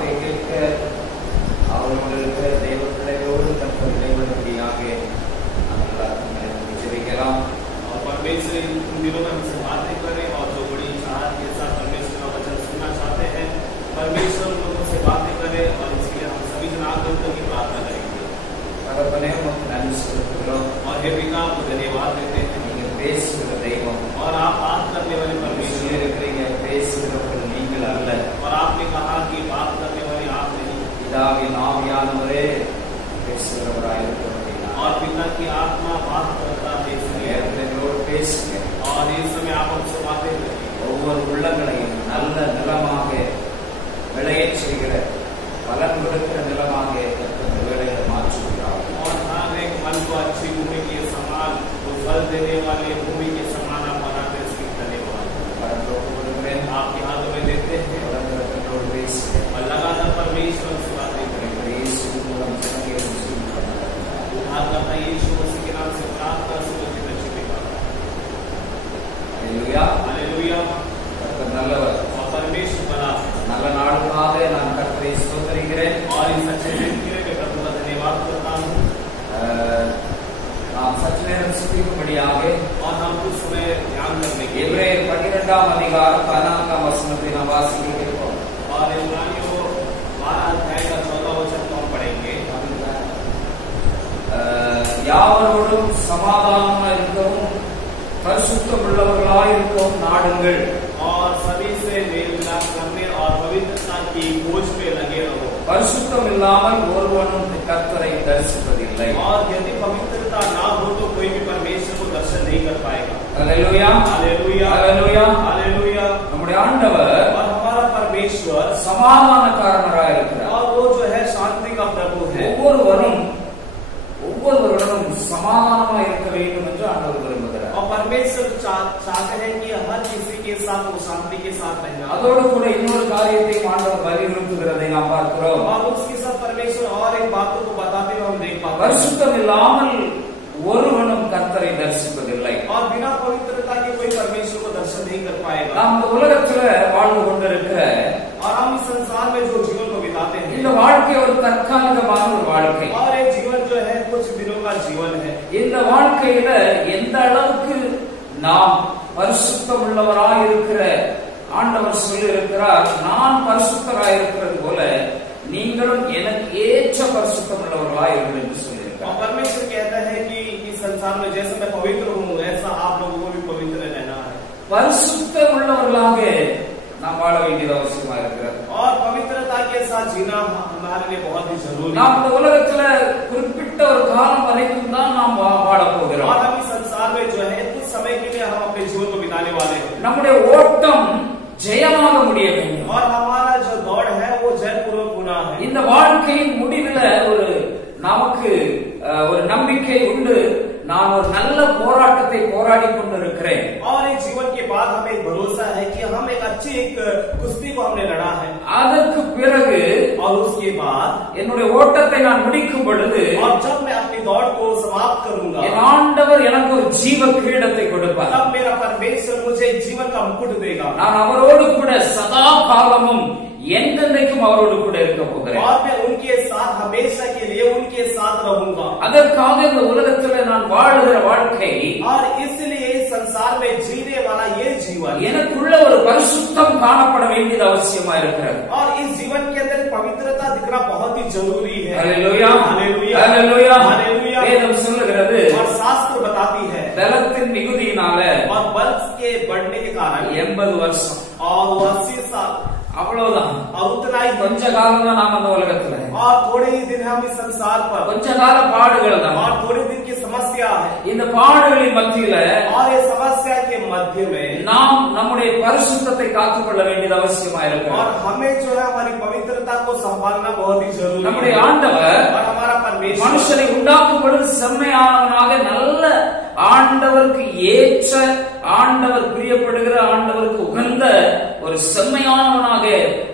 வார்த்தை கேட்க அவர்களுக்கு தெய்வ பிள்ளைகளோடு கர்த்தர் இடைவெளியாக जरिकेला और परमेश्वर इन दिनों में हमसे बातें करें और जो बड़ी चाहत के साथ परमेश्वर का वचन सुनना चाहते हैं परमेश्वर लोगों से बातें करें और इसलिए हम सभी जन आकर की प्रार्थना करेंगे और हे पिता को धन्यवाद देते हैं और आप बात करने वाले परमेश्वर और आपने कहा कि बात करने वाले आप नहीं और पिता की आत्मा बात करता है इसलिए और इस समय आप हमसे बातें करें ஒவ்வொரு உள்ளங்களையும் நல்ல நிலமாக விளையச் செய்கிற பலன் கொடுக்கிற நிலமாக வேலைகளை மாற்றுகிறார் और हर एक मन को अच्छी भूमि के समान वो फल देने वाले भूमि के समान आप बनाते इसकी धन्यवाद आपके हाथों में देते हैं और लगातार परमेश्वर से बातें करें करता यीशु मसीह के नाम से प्रार्थना सुनिश्चित हालेलुया हालेलुया நல்லவர் और परमेश्वर बना நல்ல நாளுக்காக நான் கர்த்தரை ஸ்தோத்திரிக்கிறேன் और इस अच्छे दिन के लिए प्रभु का धन्यवाद करता हूं நாம் சற்று நேரம் சிந்திக்கும்படியாக और हम कुछ समय ध्यान करने के எபிரேயர் 12ஆம் அதிகாரம் 14ஆம் வசனத்தை நாம் வாசிக்க இருக்கிறோம் और इब्रानियों 12 अध्याय का 14वां वचन हम पढ़ेंगे யாவரோடும் சமாதானமாக இருக்கவும் பரிசுத்தம் உள்ளவர்களாய் இருக்கவும் நாடுங்கள் और सभी से मेल मिलाप करने और पवित्रता की खोज में लगे रहो பரிசுத்தம் இல்லாமல் ஒருவனும் கர்த்தரை தரிசிப்பதில்லை और यदि पवित्रता ना हो तो कोई भी परमेश्वर को दर्शन नहीं कर पाएगा हालेलुया हालेलुया हालेलुया हालेलुया நம்முடைய ஆண்டவர் और हमारा परमेश्वर சமாதானக்காரராய் இருக்கிறார் और वो जो है शांति का प्रभु है ஒவ்வொருவருடனும் சமாதானமாக இருக்க வேண்டும் என்று ஆண்டவர் விரும்புகிறார் और परमेश्वर चाहते हैं कि हर किसी के साथ वो शांति के साथ रहना அதோடு கூட இன்னொரு காரியத்தை ஆண்டவர் வலியுறுத்துகிறதை நாம் பார்க்கிறோம் और उसके साथ परमेश्वर और एक बातों को बताते हुए हम देख पाते हैं பரிசுத்தம் இல்லாமல் ஒருவனும் கர்த்தரை தரிசிப்பதில்லை और बिना पवित्रता के कोई परमेश्वर को दर्शन नहीं कर पाएगा நாம் இந்த உலகத்துல வாழ்ந்து கொண்டிருக்கிற और हम इस संसार में जो जीवन को बिताते हैं இந்த வாழ்க்கை ஒரு தற்காலிகமான ஒரு வாழ்க்கை और एक जीवन जो है कुछ दिनों का जीवन है இந்த வாழ்க்கையில எந்த அளவுக்கு நாம் பரிசுத்தம் உள்ளவராய் இருக்கிற ஆண்டவர் சொல்லி இருக்கிறார் நான் பரிசுத்தராய் இருக்கிறது போல நீங்களும் எனக்கு ஏற்ற பரிசுத்தம் உள்ளவர்களாய் இருங்கள் என்று சொல்லியிருக்கிறார் और परमेश्वर कहता है कि इस संसार में जैसे मैं पवित्र हूँ ऐसा आप लोगों को भी पवित्र रहना है பரிசுத்தம் உள்ளவர்களாக நாம் வாழ வேண்டியது அவசியமா இருக்கிறது और पवित्रता के साथ जीना हमारे लिए बहुत ही जरूरी है நாம் இந்த உலகத்துல குறிப்பிட்ட ஒரு காலம் வரைக்கும் தான் நாம் வாழ போகிறோம் और हम इस संसार में जो है कुछ समय के लिए हम अपने जीवन को बिताने वाले हैं நம்முடைய ஓட்டம் ஜெயமாக முடிய வேண்டும் और हमारा जो दौड़ है वो जयपूर्वक होना है இந்த வாழ்க்கையின் முடிவில் நமக்கு ஒரு நம்பிக்கை உண்டு நான் ஒரு நல்ல போராட்டத்தை போராடி கொண்டிருக்கிறேன் और एक जीवन के बाद हमें एक भरोसा है कि हम एक अच्छी एक कुश्ती को हमने लड़ा है அதற்கு பிறகு और उसके बाद என்னுடைய ஓட்டத்தை நான் முடிக்கும் பொழுது और जब मैं अपनी दौड़ को समाप्त करूंगा என் ஆண்டவர் எனக்கு ஒரு ஜீவ கிரீடத்தை கொடுப்பார் तब मेरा परमेश्वर मुझे एक जीवन का मुकुट देगा நான் அவரோடு கூட சதா காலமும் என்றென்றைக்கும் அவரோடு கூட இருக்க போகிறேன் और मैं उनके साथ हमेशा के लिए उनके साथ रहूंगा அதற்காக இந்த உலகத்துல நான் வாழுகிற வாழ்க்கை और इसलिए इस संसार में जीने वाला ये जीवन எனக்குள்ள ஒரு பரிசுத்தம் காணப்பட வேண்டியது அவசியமா இருக்கிறது और इस जीवन के अंदर पवित्रता दिखना बहुत ही जरूरी है हालेलुया हालेलुया हालेलुया हालेलुया வேதம் சொல்லுகிறது और शास्त्र बताती है பலத்தின் மிகுதியினால और बल के बढ़ने के कारण 80 வருஷம் और 80 साल அவ்வளவுதான் और उतना ही கொஞ்ச காலம் தான் நாம அந்த உலகத்துல और थोड़े ही दिन हम इस संसार पर கொஞ்ச கால பாடுகள் தான் और थोड़े दिन की समस्या है இந்த பாடுகளின் மத்தியில और ये समस्या के मध्य में நாம் நம்முடைய பரிசுத்தத்தை காத்துக்கொள்ள வேண்டியது அவசியமா और இருக்கிறது हमें जो है हमारी पवित्रता को संभालना बहुत ही जरूरी நம்முடைய है ஆண்டவர் और हमारा परमेश्वर மனுஷனை உண்டாக்கும் பொழுது செம்மையானவனாக நல்ல ஆண்டவருக்கு ஏற்ற ஆண்டவர் பிரியப்படுகிற ஆண்டவருக்கு உகந்த ஒரு செம்மையானவனாக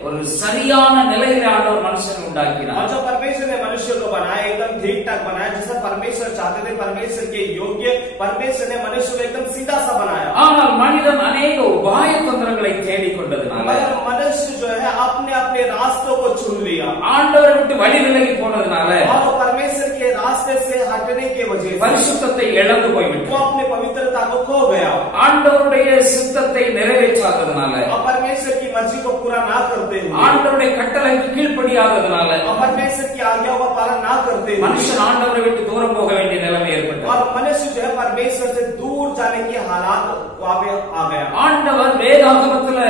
ஒரு சரியான நிலையில ஆண்டவர் மனுஷனை உண்டாக்கினார் और जो परमेश्वर ने मनुष्य को बनाया एकदम ठीक ठाक बनाया जैसा परमेश्वर चाहते थे परमेश्वर के योग्य परमेश्वर ने मनुष्य को एकदम सीधा सा बनाया ஆனால் மனிதன் अनेक உபாய தந்திரங்களை தேடிக்கொண்டதுனால मगर मनुष्य जो है अपने अपने रास्तों को चुन चुन लिया, ஆண்டவரை விட்டு வழி விலகி போனதுனால और परमेश्वर के रास्ते से हटने की वजह से பரிசுத்தத்தை இழந்து போய்விட்டார். वो अपने पवित्रता को खो गया, ஆண்டவருடைய சித்தத்தை நிறைவேற்றாததுனால और परमेश्वर की मर्जी को पूरा ना करते हुए, ஆண்டவருடைய கட்டளைக்கு கீழ்ப்படியாததுனால और परमेश्वर की आज्ञा का पालन ना करते हुए மனுஷன் ஆண்டவரை விட்டு தூரம் போக வேண்டிய நிலைமை ஏற்பட்டது. और मनुष्य जो है परमेश्वर से दूर जाने के हालात वहां पे आ गया। ஆண்டவர் வேதாகமத்துல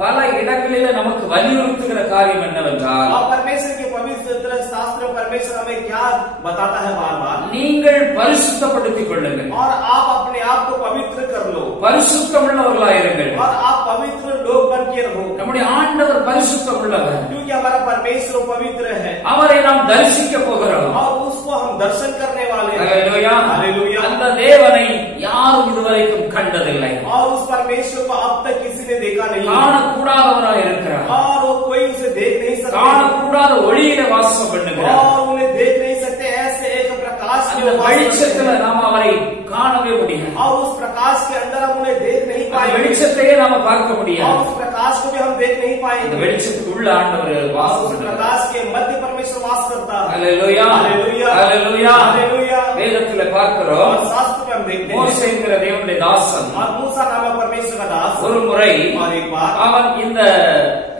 பல இடங்களில நமக்கு வலியுறுத்துகிற காரியம் என்னவென்றால், और परमेश्वर के पवित्र शास्त्र परमेश्वर हमें क्या बताता है बार बार, நீங்கள் பரிசுத்தப்படுத்திக் கொள்ளுங்கள், और आप अपने आप को पवित्र कर लो, பரிசுத்தம் உள்ளவர்களாயிருங்கள். और आप पवित्र लोग बन के रहो, நம்முடைய ஆண்டவர் பரிசுத்தம் உள்ளவர். क्योंकि हमारा परमेश्वर पवित्र है, அவரை நாம் தரிசிக்க போகிறோம். और उसको हम दर्शन करने वाले हैं। ஹல்லேலூயா. हालेलुया। அந்த தேவனை யாரும் இதுவரைக்கும் கண்டதில்லை, और उस परमेश्वर को अब तक किसी ने देखा नहीं, காணக்கூடாதவராய் இருக்கிறார். और वो कोई उसे देख नहीं सकता, காணக்கூடாத ஒளியில வாசம் பண்ணுகிறார். और उन्हें देख नहीं सकते, ऐसे एक प्रकाश அந்த में वास வெளிச்சத்துல करते हैं। நாம் அவரை காணவே முடியும். और उस प्रकाश के अंदर हम उन्हें देख नहीं அந்த पाएंगे, வெளிச்சத்தையே நாம பார்க்க और முடியாது. उस प्रकाश को भी हम देख नहीं அந்த पाएंगे। வெளிச்சத்துக்கு உள்ள ஆண்டவர் வாசம் उस பண்ணுகிறார். प्रकाश के मध्य परमेश्वर वास करता है। ஹல்லேலூயா. हालेलुया। ஹல்லேலூயா. हालेलुया। வேதத்துல பார்க்கிறோம், और शास्त्र में हम देखते हैं, மோசேங்கிற தேவனுடைய தாசன் और मूसा नामक परमेश्वर का दास ஒரு முறை और एक बार அவன் இந்த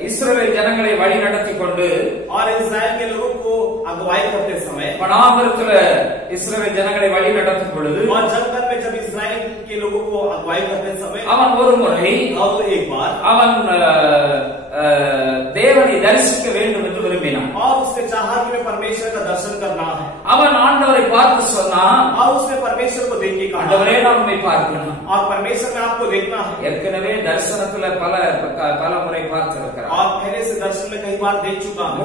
இஸ்ரவேல் ஜனங்களை வழி நடத்தி கொண்டு और इस्राएल के लोगों को अगुवाई करते समय, வனாந்தரத்துல இஸ்ரவேல் ஜனங்களை வழி நடத்தும் பொழுது और जंगल में जब इस्राएल के लोगों को अगुवाई करते समय, அவன் ஒரு முறை और एक बार அவன் தேவனை தரிசிக்க வேண்டும் என்று விரும்பினான். और उसने चाहा कि मैं परमेश्वर का दर्शन करना है, அவன் ஆண்டவரை பார்த்து சொன்னான், और उसने परमेश्वर को देख के कहा, ஆண்டவரே நான் உம்மை பார்க்கணும். और परमेश्वर में आपको देखना है, ஏற்கனவே தரிசனத்துல பல முறை பார்த்திருக்கிறான். और पहले से दर्शन में कई बार देख चुका हूं।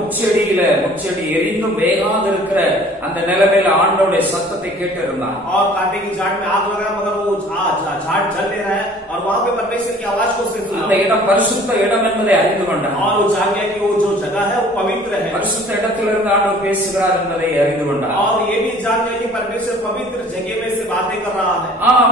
முச்செடி எரிந்தும் வேகாது இருக்கிற அந்த நிலைமையில ஆண்டவருடைய சத்தத்தை கேட்டு இருந்தான். और कांटे की झाड़ में आग लगा, मगर वो झाड़ जल ले रहा है, और वहां पे परमेश्वर की आवाज को उसने सुना, அந்த இடம் பரிசுத்த இடம் என்பதை அறிந்து கொண்டான். और वो जान गया कि वो जो जगह है वो पवित्र है, பரிசுத்த இடத்திலிருந்து ஆண்டவர் பேசுகிறார் என்பதை அறிந்து கொண்டான். और ये भी जान गया कि परमेश्वर पवित्र जगह में से बातें कर रहा है।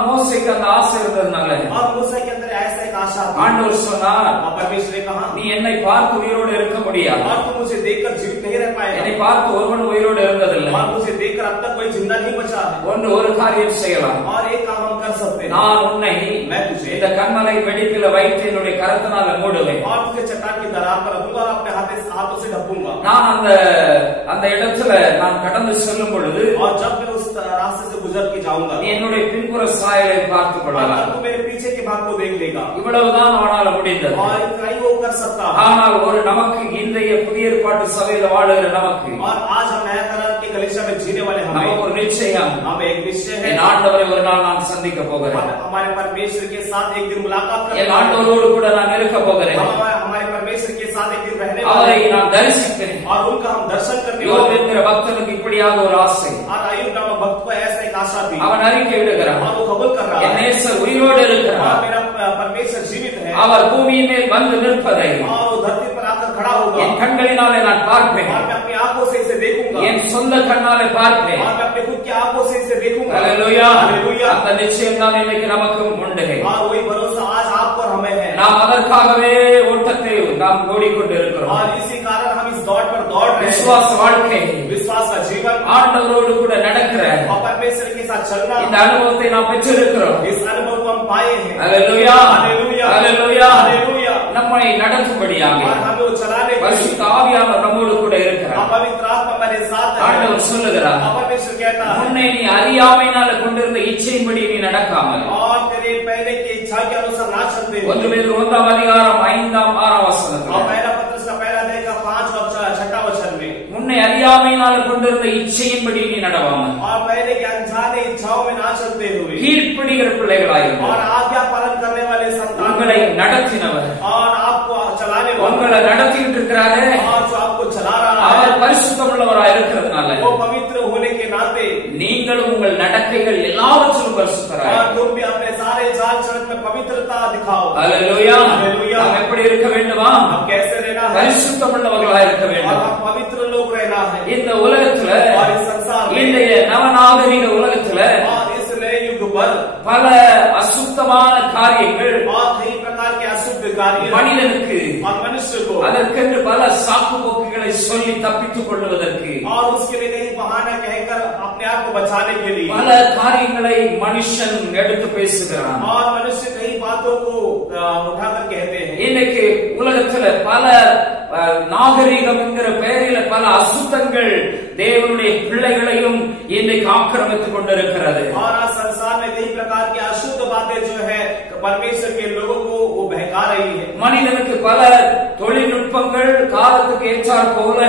மோசேக்கு அந்த ஆசை இருந்ததுனால और मूसा के अंदर ऐसा एक आशा थी, ஆண்டவர் சொன்னார், और परमेश्वर ने कहा, நீ என்னை பார்த்து உயிரோடு இருக்க முடியாது. और तुम मुझे देखकर जीवित नहीं रह पाएगा, என்னை பார்த்து ஒருவன் உயிரோடு இருந்ததில்லை. और मुझे देखकर अब तक कोई जिंदा नहीं बचा है। ஒரு காரியம் செய்யலாம், और एक काम हम कर सकते हैं, நான் உன்னை मैं तुझे இந்த கண்மலை வெடிப்பில வைத்து என்னுடைய கரத்தினால மூடுவேன். और तुझे चट्टान की दरार पर रखूंगा, और अपने हाथों से ढपूंगा, நான் அந்த இடத்துல நான் கடந்து செல்லும் பொழுது और जब मैं उस रास्ते से गुजर के जाऊंगा, நீ என்னுடைய பின்புற சாயலை பார்த்துக் और கொள்ளலாம். तब तू मेरे पीछे के भाग को देख लेगा, இவ்வளவுதான் அவனால முடிந்தது. और इतना ही वो कर सकता है। ஆனால் ஒரு நமக்கு இன்றைய புதிய ஏற்பாட்டு சபையில வாழுகிற நமக்கு और आज हम नया करार के कलीसिया में जीने वाले நமக்கு ஒரு நிச்சயம், हमें एक निश्चय है, என் ஆண்டவரை ஒரு நாள் நான் சந்திக்க போகிறேன். हमारे परमेश्वर के साथ एक दिन मुलाकात என் करना है, ஆண்டவரோடு கூட நான் இருக்க போகிறேன். हमारे परमेश्वर के साथ एक दिन रहने அவரை वाले, நான் தரிசிக்கிறேன். और उनका हम दर्शन करने யோபு वाले। என்கிற பக்தனுக்கு இப்படியாக ஒரு ஆசை. और अय्यूब नामक भक्त को ऐसा एक आशा थी, அவன் அறிக்கை விடுகிறான், और वो कबूल कर रहा என் है, நேசர் உயிரோடு और இருக்கிறார். मेरा परमेश्वर जीवित है, அவர் பூமியின் மேல் வந்து நிற்பதை और वो धरती पर आकर खड़ा होगा, என் கண்களினாலே நான் பார்ப்பேன். और मैं अपनी आंखों से इसे देखूंगा, என் சொந்த கண்ணாலே பார்ப்பேன். और मैं अपने खुद की आंखों से इसे देखूंगा। ஹல்லேலூயா. हालेलुया। அந்த நிச்சயம் தான் இன்னைக்கு நமக்கும் உண்டு. और वही भरोसा आज आपको और हमें है, நாம் அதற்காகவே ஓட்டத்தை நாம் ஓடிக்கொண்டு இருக்கிறோம். और इसी कारण हम इस दौड़ पर दौड़ रहे हैं। விசுவாச வாழ்க்கை, विश्वास का जीवन, ஆண்டவரோடு கூட நடக்கிற और परमेश्वर के साथ चलना, இந்த அனுபவத்தை நாம் பெற்றிருக்கிறோம். इस अनुभव को हम पाए हैं। ஹல்லேலூயா. हालेलुया। ஹல்லேலூயா. हालेलुया। நம்மை நடத்தும்படியாக और हमें वो चलाने के लिए பரிசுத்த ஆவியானவர் நம்மோடு கூட இருக்கிறார். पवित्र आत्मा मेरे साथ है। ஆண்டவர் சொல்லுகிறார், और परमेश्वर कहता है, உன்னை நீ அறியாமையினால கொண்டிருந்த இச்சையின்படி நீ நடக்காமல் और तेरे पहले की इच्छा के अनुसार ना चलते हुए। 1 பேதுரு 1 5 6 और வசனத்தில் पहला पत्रस का पहला अध्याय का 5 और 6 वचन में, உன்னை அறியாமையினால கொண்டிருந்த இச்சையின்படி நீ நடவாமல் और पहले के अनजाने इच्छाओं में ना चलते हुए, கீழ்ப்படிகிற பிள்ளைகளாயிருங்கள். और आज्ञा पालन करने वाले संतान, உங்களை நடத்தினவர், और आपको चलाने உங்களை वाला, நடத்திட்டு இருக்கிறாரு, और जो आपको चला रहा அவர் है, பரிசுத்தம் உள்ளவராய் இருக்கிறதுனால वो पवित्र होने के नाते, நீங்களும் உங்கள் நடக்கைகள் எல்லாவற்றிலும் பரிசுத்தராய். और तुम भी अपने सारे चाल चलन में पवित्रता दिखाओ। ஹல்லேலூயா. हालेलुया। நாம் எப்படி இருக்க வேண்டுமா? हम कैसे रहना है, பரிசுத்தம் உள்ளவர்களாய் இருக்க और வேண்டும். हम पवित्र लोग रहना है। இந்த உலகத்துல, और इस संसार में, இன்றைய நவநாகரிக உலகத்துல और इस नए युग पर, பல அசுத்தமான காரியங்கள் और कई प्रकार के अशुद्ध कार्य மனிதனுக்கு और मनुष्य को அதற்கென்று பல சாக்கு போக்குகளை சொல்லி தப்பித்துக் கொள்வதற்கு और उसके लिए कहीं बहाना कहकर अपने आप को बचाने के लिए பல காரியங்களை மனுஷன் எடுத்து பேசுகிறான். और मनुष्य कई बातों को उठाकर कहते हैं. இன்னைக்கு உலகத்துல பல நாகரிகம் என்கிற பெயரில பல அசுத்தங்கள் தேவனுடைய பிள்ளைகளையும் இன்றைக்கு ஆக்கிரமித்துக் கொண்டிருக்கிறது. और आज संसार में कई प्रकार की अशुद्ध बातें जो है परमेश्वर के लोगों को वो बहका रही है. மனிதனுக்கு பல தொழில்நுட்பங்கள் காலத்துக்கு ஏற்றாற் போல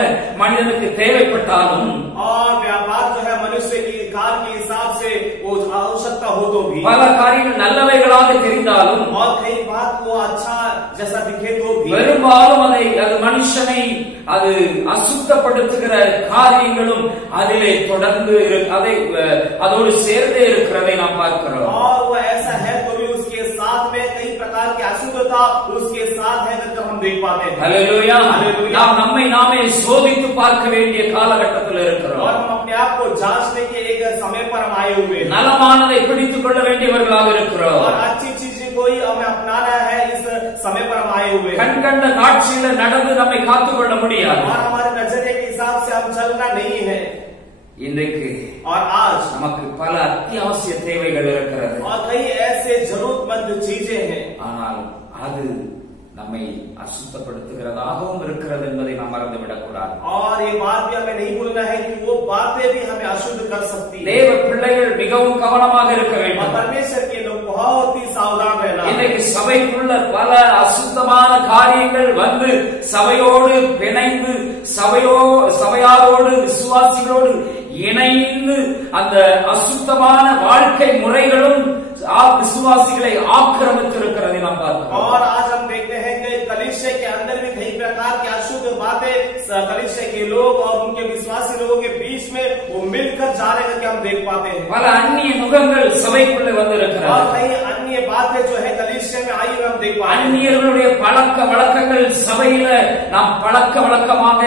மனிதனுக்கு தேவைப்பட்டாலும் और व्यापार जो है मनुष्य की काल के हिसाब से वो आवश्यकता हो तो भी பல காரியங்கள் நல்லவைகளாக தெரிந்தாலும் और कई बात को अच्छा जैसा दिखे तो भी பெரும்பாலும் அது மனுஷனை அது அசுத்தப்படுத்துகிற காரியங்களும் அதிலே தொடர்ந்து அதோடு சேர்ந்தே இருக்கிறதை நாம் பார்க்கிறோம். और वो ऐसा है तो भी उसके साथ में कई प्रकार की अशुद्धता उसके साथ है तो हम देख पाते हैं. हालेलुया. நாம் நம்மை நாமே சோதித்து பார்க்க வேண்டிய காலகட்டத்தில் இருக்கிறோம். और हम अपने आप को जांचने के एक समय पर हम आए हुए हैं. நலமானதை பிடித்துக் கொள்ள வேண்டியவர்களாக இருக்கிறோம். और अच्छी चीजें कोई हमें अपनाना है इस समय पर हम आए हुए हैं. கண் கண்ட காட்சியில நடந்து நம்மை காத்துக்கொள்ள முடியாது. और हमारे नजरिए के हिसाब से हम चलना नहीं है. இன்றைக்கு और आज நமக்கு பல அத்தியாவசிய தேவைகள் இருக்கிறது. और कई ऐसे जरूरतमंद चीजें हैं. ஆனால் அது நம்மை அசுத்தப்படுத்துகிறதாகவும் இருக்கிறது என்பதை நாம் மறந்துவிடக் கூடாது. और ये बात भी हमें नहीं भूलना है कि वो बातें भी हमें अशुद्ध कर सकती है. தேவ பிள்ளைகள் மிகவும் கவனமாக இருக்க வேண்டும். परमेश्वर के लोग बहुत ही सावधान रहना. இன்னைக்கு சபைக்குள்ள பல அசுத்தமான காரியங்கள் வந்து சபையோடு பிணைந்து சபையாரோடு விசுவாசிகளோடு இணைந்து அந்த அசுத்தமான வாழ்க்கை முறைகளும் विश्वासिகளை ஆக்கிரமித்திருக்கிறதை நாம் பார்க்கிறோம். और आज हम देखते हैं कि कलीसिया के अंदर भी कई प्रकार की अशुद्ध बातें कलीसिया के लोग और उनके विश्वासी लोगों के बीच में वो मिलकर जा रहे करके हम देख पाते हैं. பல அந்நிய முகங்கள் சபைக்குள்ளே வந்திருக்கிறது. और कई अन्य बातें जो है कलीसिया में आई हुई हम देख पाते हैं. அந்நியர்களுடைய பழக்க வழக்கங்கள் சபையில நாம் பழக்க வழக்கமாக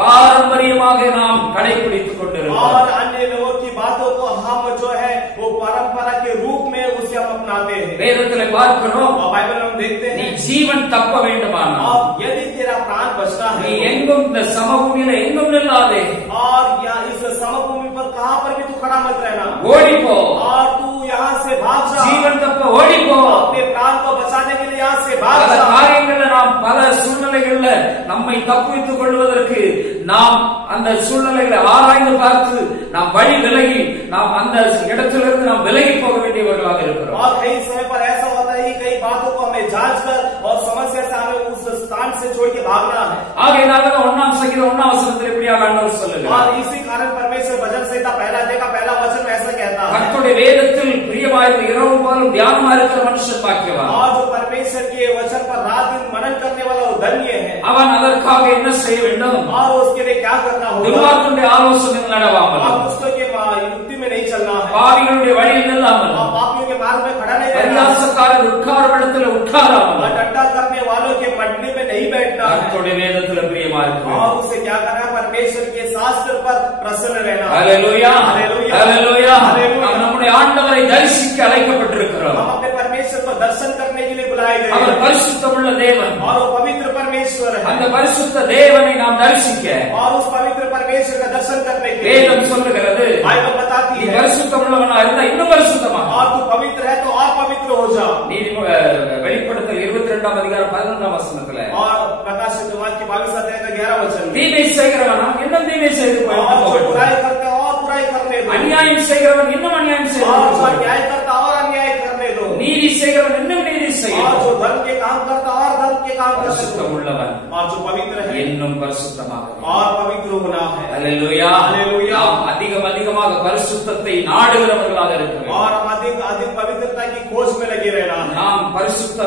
பாரம்பரியமாக நாம் கடைபிடித்துக் கொண்டிருக்கிறோம். और अन्य लोगों की बातों को हम जो है वो परंपरा के रूप में उसे हम अपनाते हैं. வேதத்திலே பார்க்கிறோம். बाइबल में हम देखते நீ हैं ஜீவன் தப்ப வேண்டுமானால் और यदि तेरा प्राण बचना நீ है எங்கும் இந்த சமபூமியில எங்கும் நில்லாதே. और या इस समभूमि पर कहां पर भी तू खड़ा मत रहना. ஓடிப்போ. और तू यहां से भाग जा. ஜீவன் தப்ப ஓடிப்போ. अपने प्राण को बचाने के लिए यहां से भाग பல जा. காரியங்கள்ல நாம் பல சூழ்நிலைகள்ல நம்மை தப்புவித்துக் கொள்வதற்கு நாம் அந்த சூழ்நிலைகளை ஆராய்ந்து பார்த்து நாம் வழி விலகி நாம் அந்த இடத்திலிருந்து நாம் விலகி போக வேண்டியவர்களாக இருக்கிறோம். और कई समय पर ऐसा होता है कि कई बातों को हमें जांच कर और समस्या से हमें उस स्थान से छोड़ के भागना है. ஆகையினால ஒன்னாம் சங்கீதம் 1ஆம் வசனத்தில் இப்படியாக ஆண்டவர் சொல்லுகிறார். और इसी कारण परमेश्वर भजन संहिता पहला अध्याय का पहला वचन ऐसा कहता है. கர்த்தருடைய வேதத்தில் பிரியமாயிருந்த இரவும் பகலும் தியானமா இருக்கிற மனுஷன் பாக்கியவான். और जो परमेश्वर के वचन पर रात दिन मनन करने वाला वो धन्य है. அவன் அதற்காக என்ன செய்ய வேண்டும்? और उसके लिए क्या करना होगा? துன்மார்க்கனுடைய ஆலோசனையில் நடவாமல், और उसको के युक्ति में नहीं चलना है. பாவிகளுடைய வழியில் நில்லாமல், और पापियों के मार्ग में खड़ा नहीं रहना. பரியாசக்காரர் உட்காரும் இடத்தில் உட்காராமல், और डंडा करने वालों के मंडली में नहीं बैठना है. கர்த்தருடைய வேதத்தில் பிரியமா இருக்கிறார். और उसे क्या करना है? परमेश्वर के शास्त्र पर प्रसन्न रहना. ஹல்லேலூயா, हालेलुया, ஹல்லேலூயா. हालेलुया. நாம் நம்முடைய ஆண்டவரை தரிசிக்க அழைக்கப்பட்டிருக்கிறோம். हम अपने परमेश्वर को दर्शन करने के लिए बुलाए गए அவர் हैं. பரிசுத்தமுள்ள தேவன். और वो पवित्र परमेश्वर है. அந்த பரிசுத்த தேவனை நாம் தரிசிக்க और उस पवित्र परमेश्वर का दर्शन करने के लिए வேதம் சொல்லுகிறது, बाइबल बताती நீ है பரிசுத்தமுள்ளவனா இருந்தா இன்னும் பரிசுத்தமா. और तू पवित्र है तो और पवित्र हो जा. வெளிப்படுத்தல் 22ஆம் அதிகாரம் 11ஆம் வசனத்துல और प्रकाशित वाक्य 22 अध्याय का 11 वचन में தீமை செய்கிறவனா இன்னும் தீமை செய்து और जो போகட்டும். बुराई करते और बुराई करने दो. அநியாயம் செய்கிறவன் இன்னும் அநியாயம் செய்து और जो போகட்டும். अन्याय करता और अन्याय करने दो. நீதி செய்கிறவன் இன்னும் நீதி और செய்யட்டும். जो धर्म के काम करता और धर्म के काम करने दो. பரிசுத்தம் உள்ளவன் और जो पवित्र है இன்னும் பரிசுத்தமாக. और पवित्र होना है. அல்லேலூயா. அல்லேலூயா. நாம் அதிகமாக பரிசுத்தத்தை நாடுகிறவர்களாக இருக்கிறோம். और हम अधिक अधिक पवित्रता की खोज में लगे रहना है. நாம் பரிசுத்த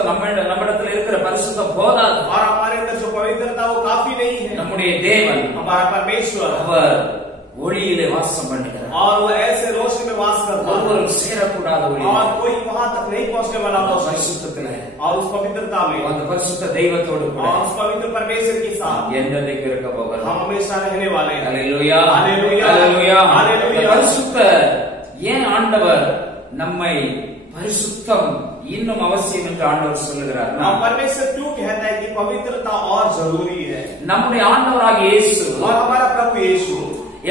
நம்மிடத்தில் இருக்கிற பரிசுத்தம் போதாது. और हमारे अंदर जो पवित्रता वो काफी नहीं है. நம்முடைய தேவன் हमारा परमेश्वर அவர் ஒளியிலே வாசம் பண்ணுகிறார். और वो ऐसे रोशनी में वास करता है ஒருவரும் சேரக்கூடாத ஒளி. और कोई वहां तक नहीं पहुंचने वाला हो. பரிசுத்தத்தில और उस पवित्रता में அந்த பரிசுத்த தெய்வத்தோடு கூட और उस पवित्र परमेश्वर के साथ என்றைக்கு இருக்க போகிறோம். हम हमेशा रहने वाले हैं. அல்லேலூயா, அல்லேலூயா, அல்லேலூயா. அல்லேலூயா. பரிசுத்த ஏன் ஆண்டவர் நம்மை பரிசுத்தம் இன்னும் அவசியம் என்று ஆண்டவர் சொல்லுகிறார். परमेश्वर क्यों कहता है कि पवित्रता और जरूरी है? நம்முடைய ஆண்டவராகிய இயேசு और हमारा प्रभु यीशु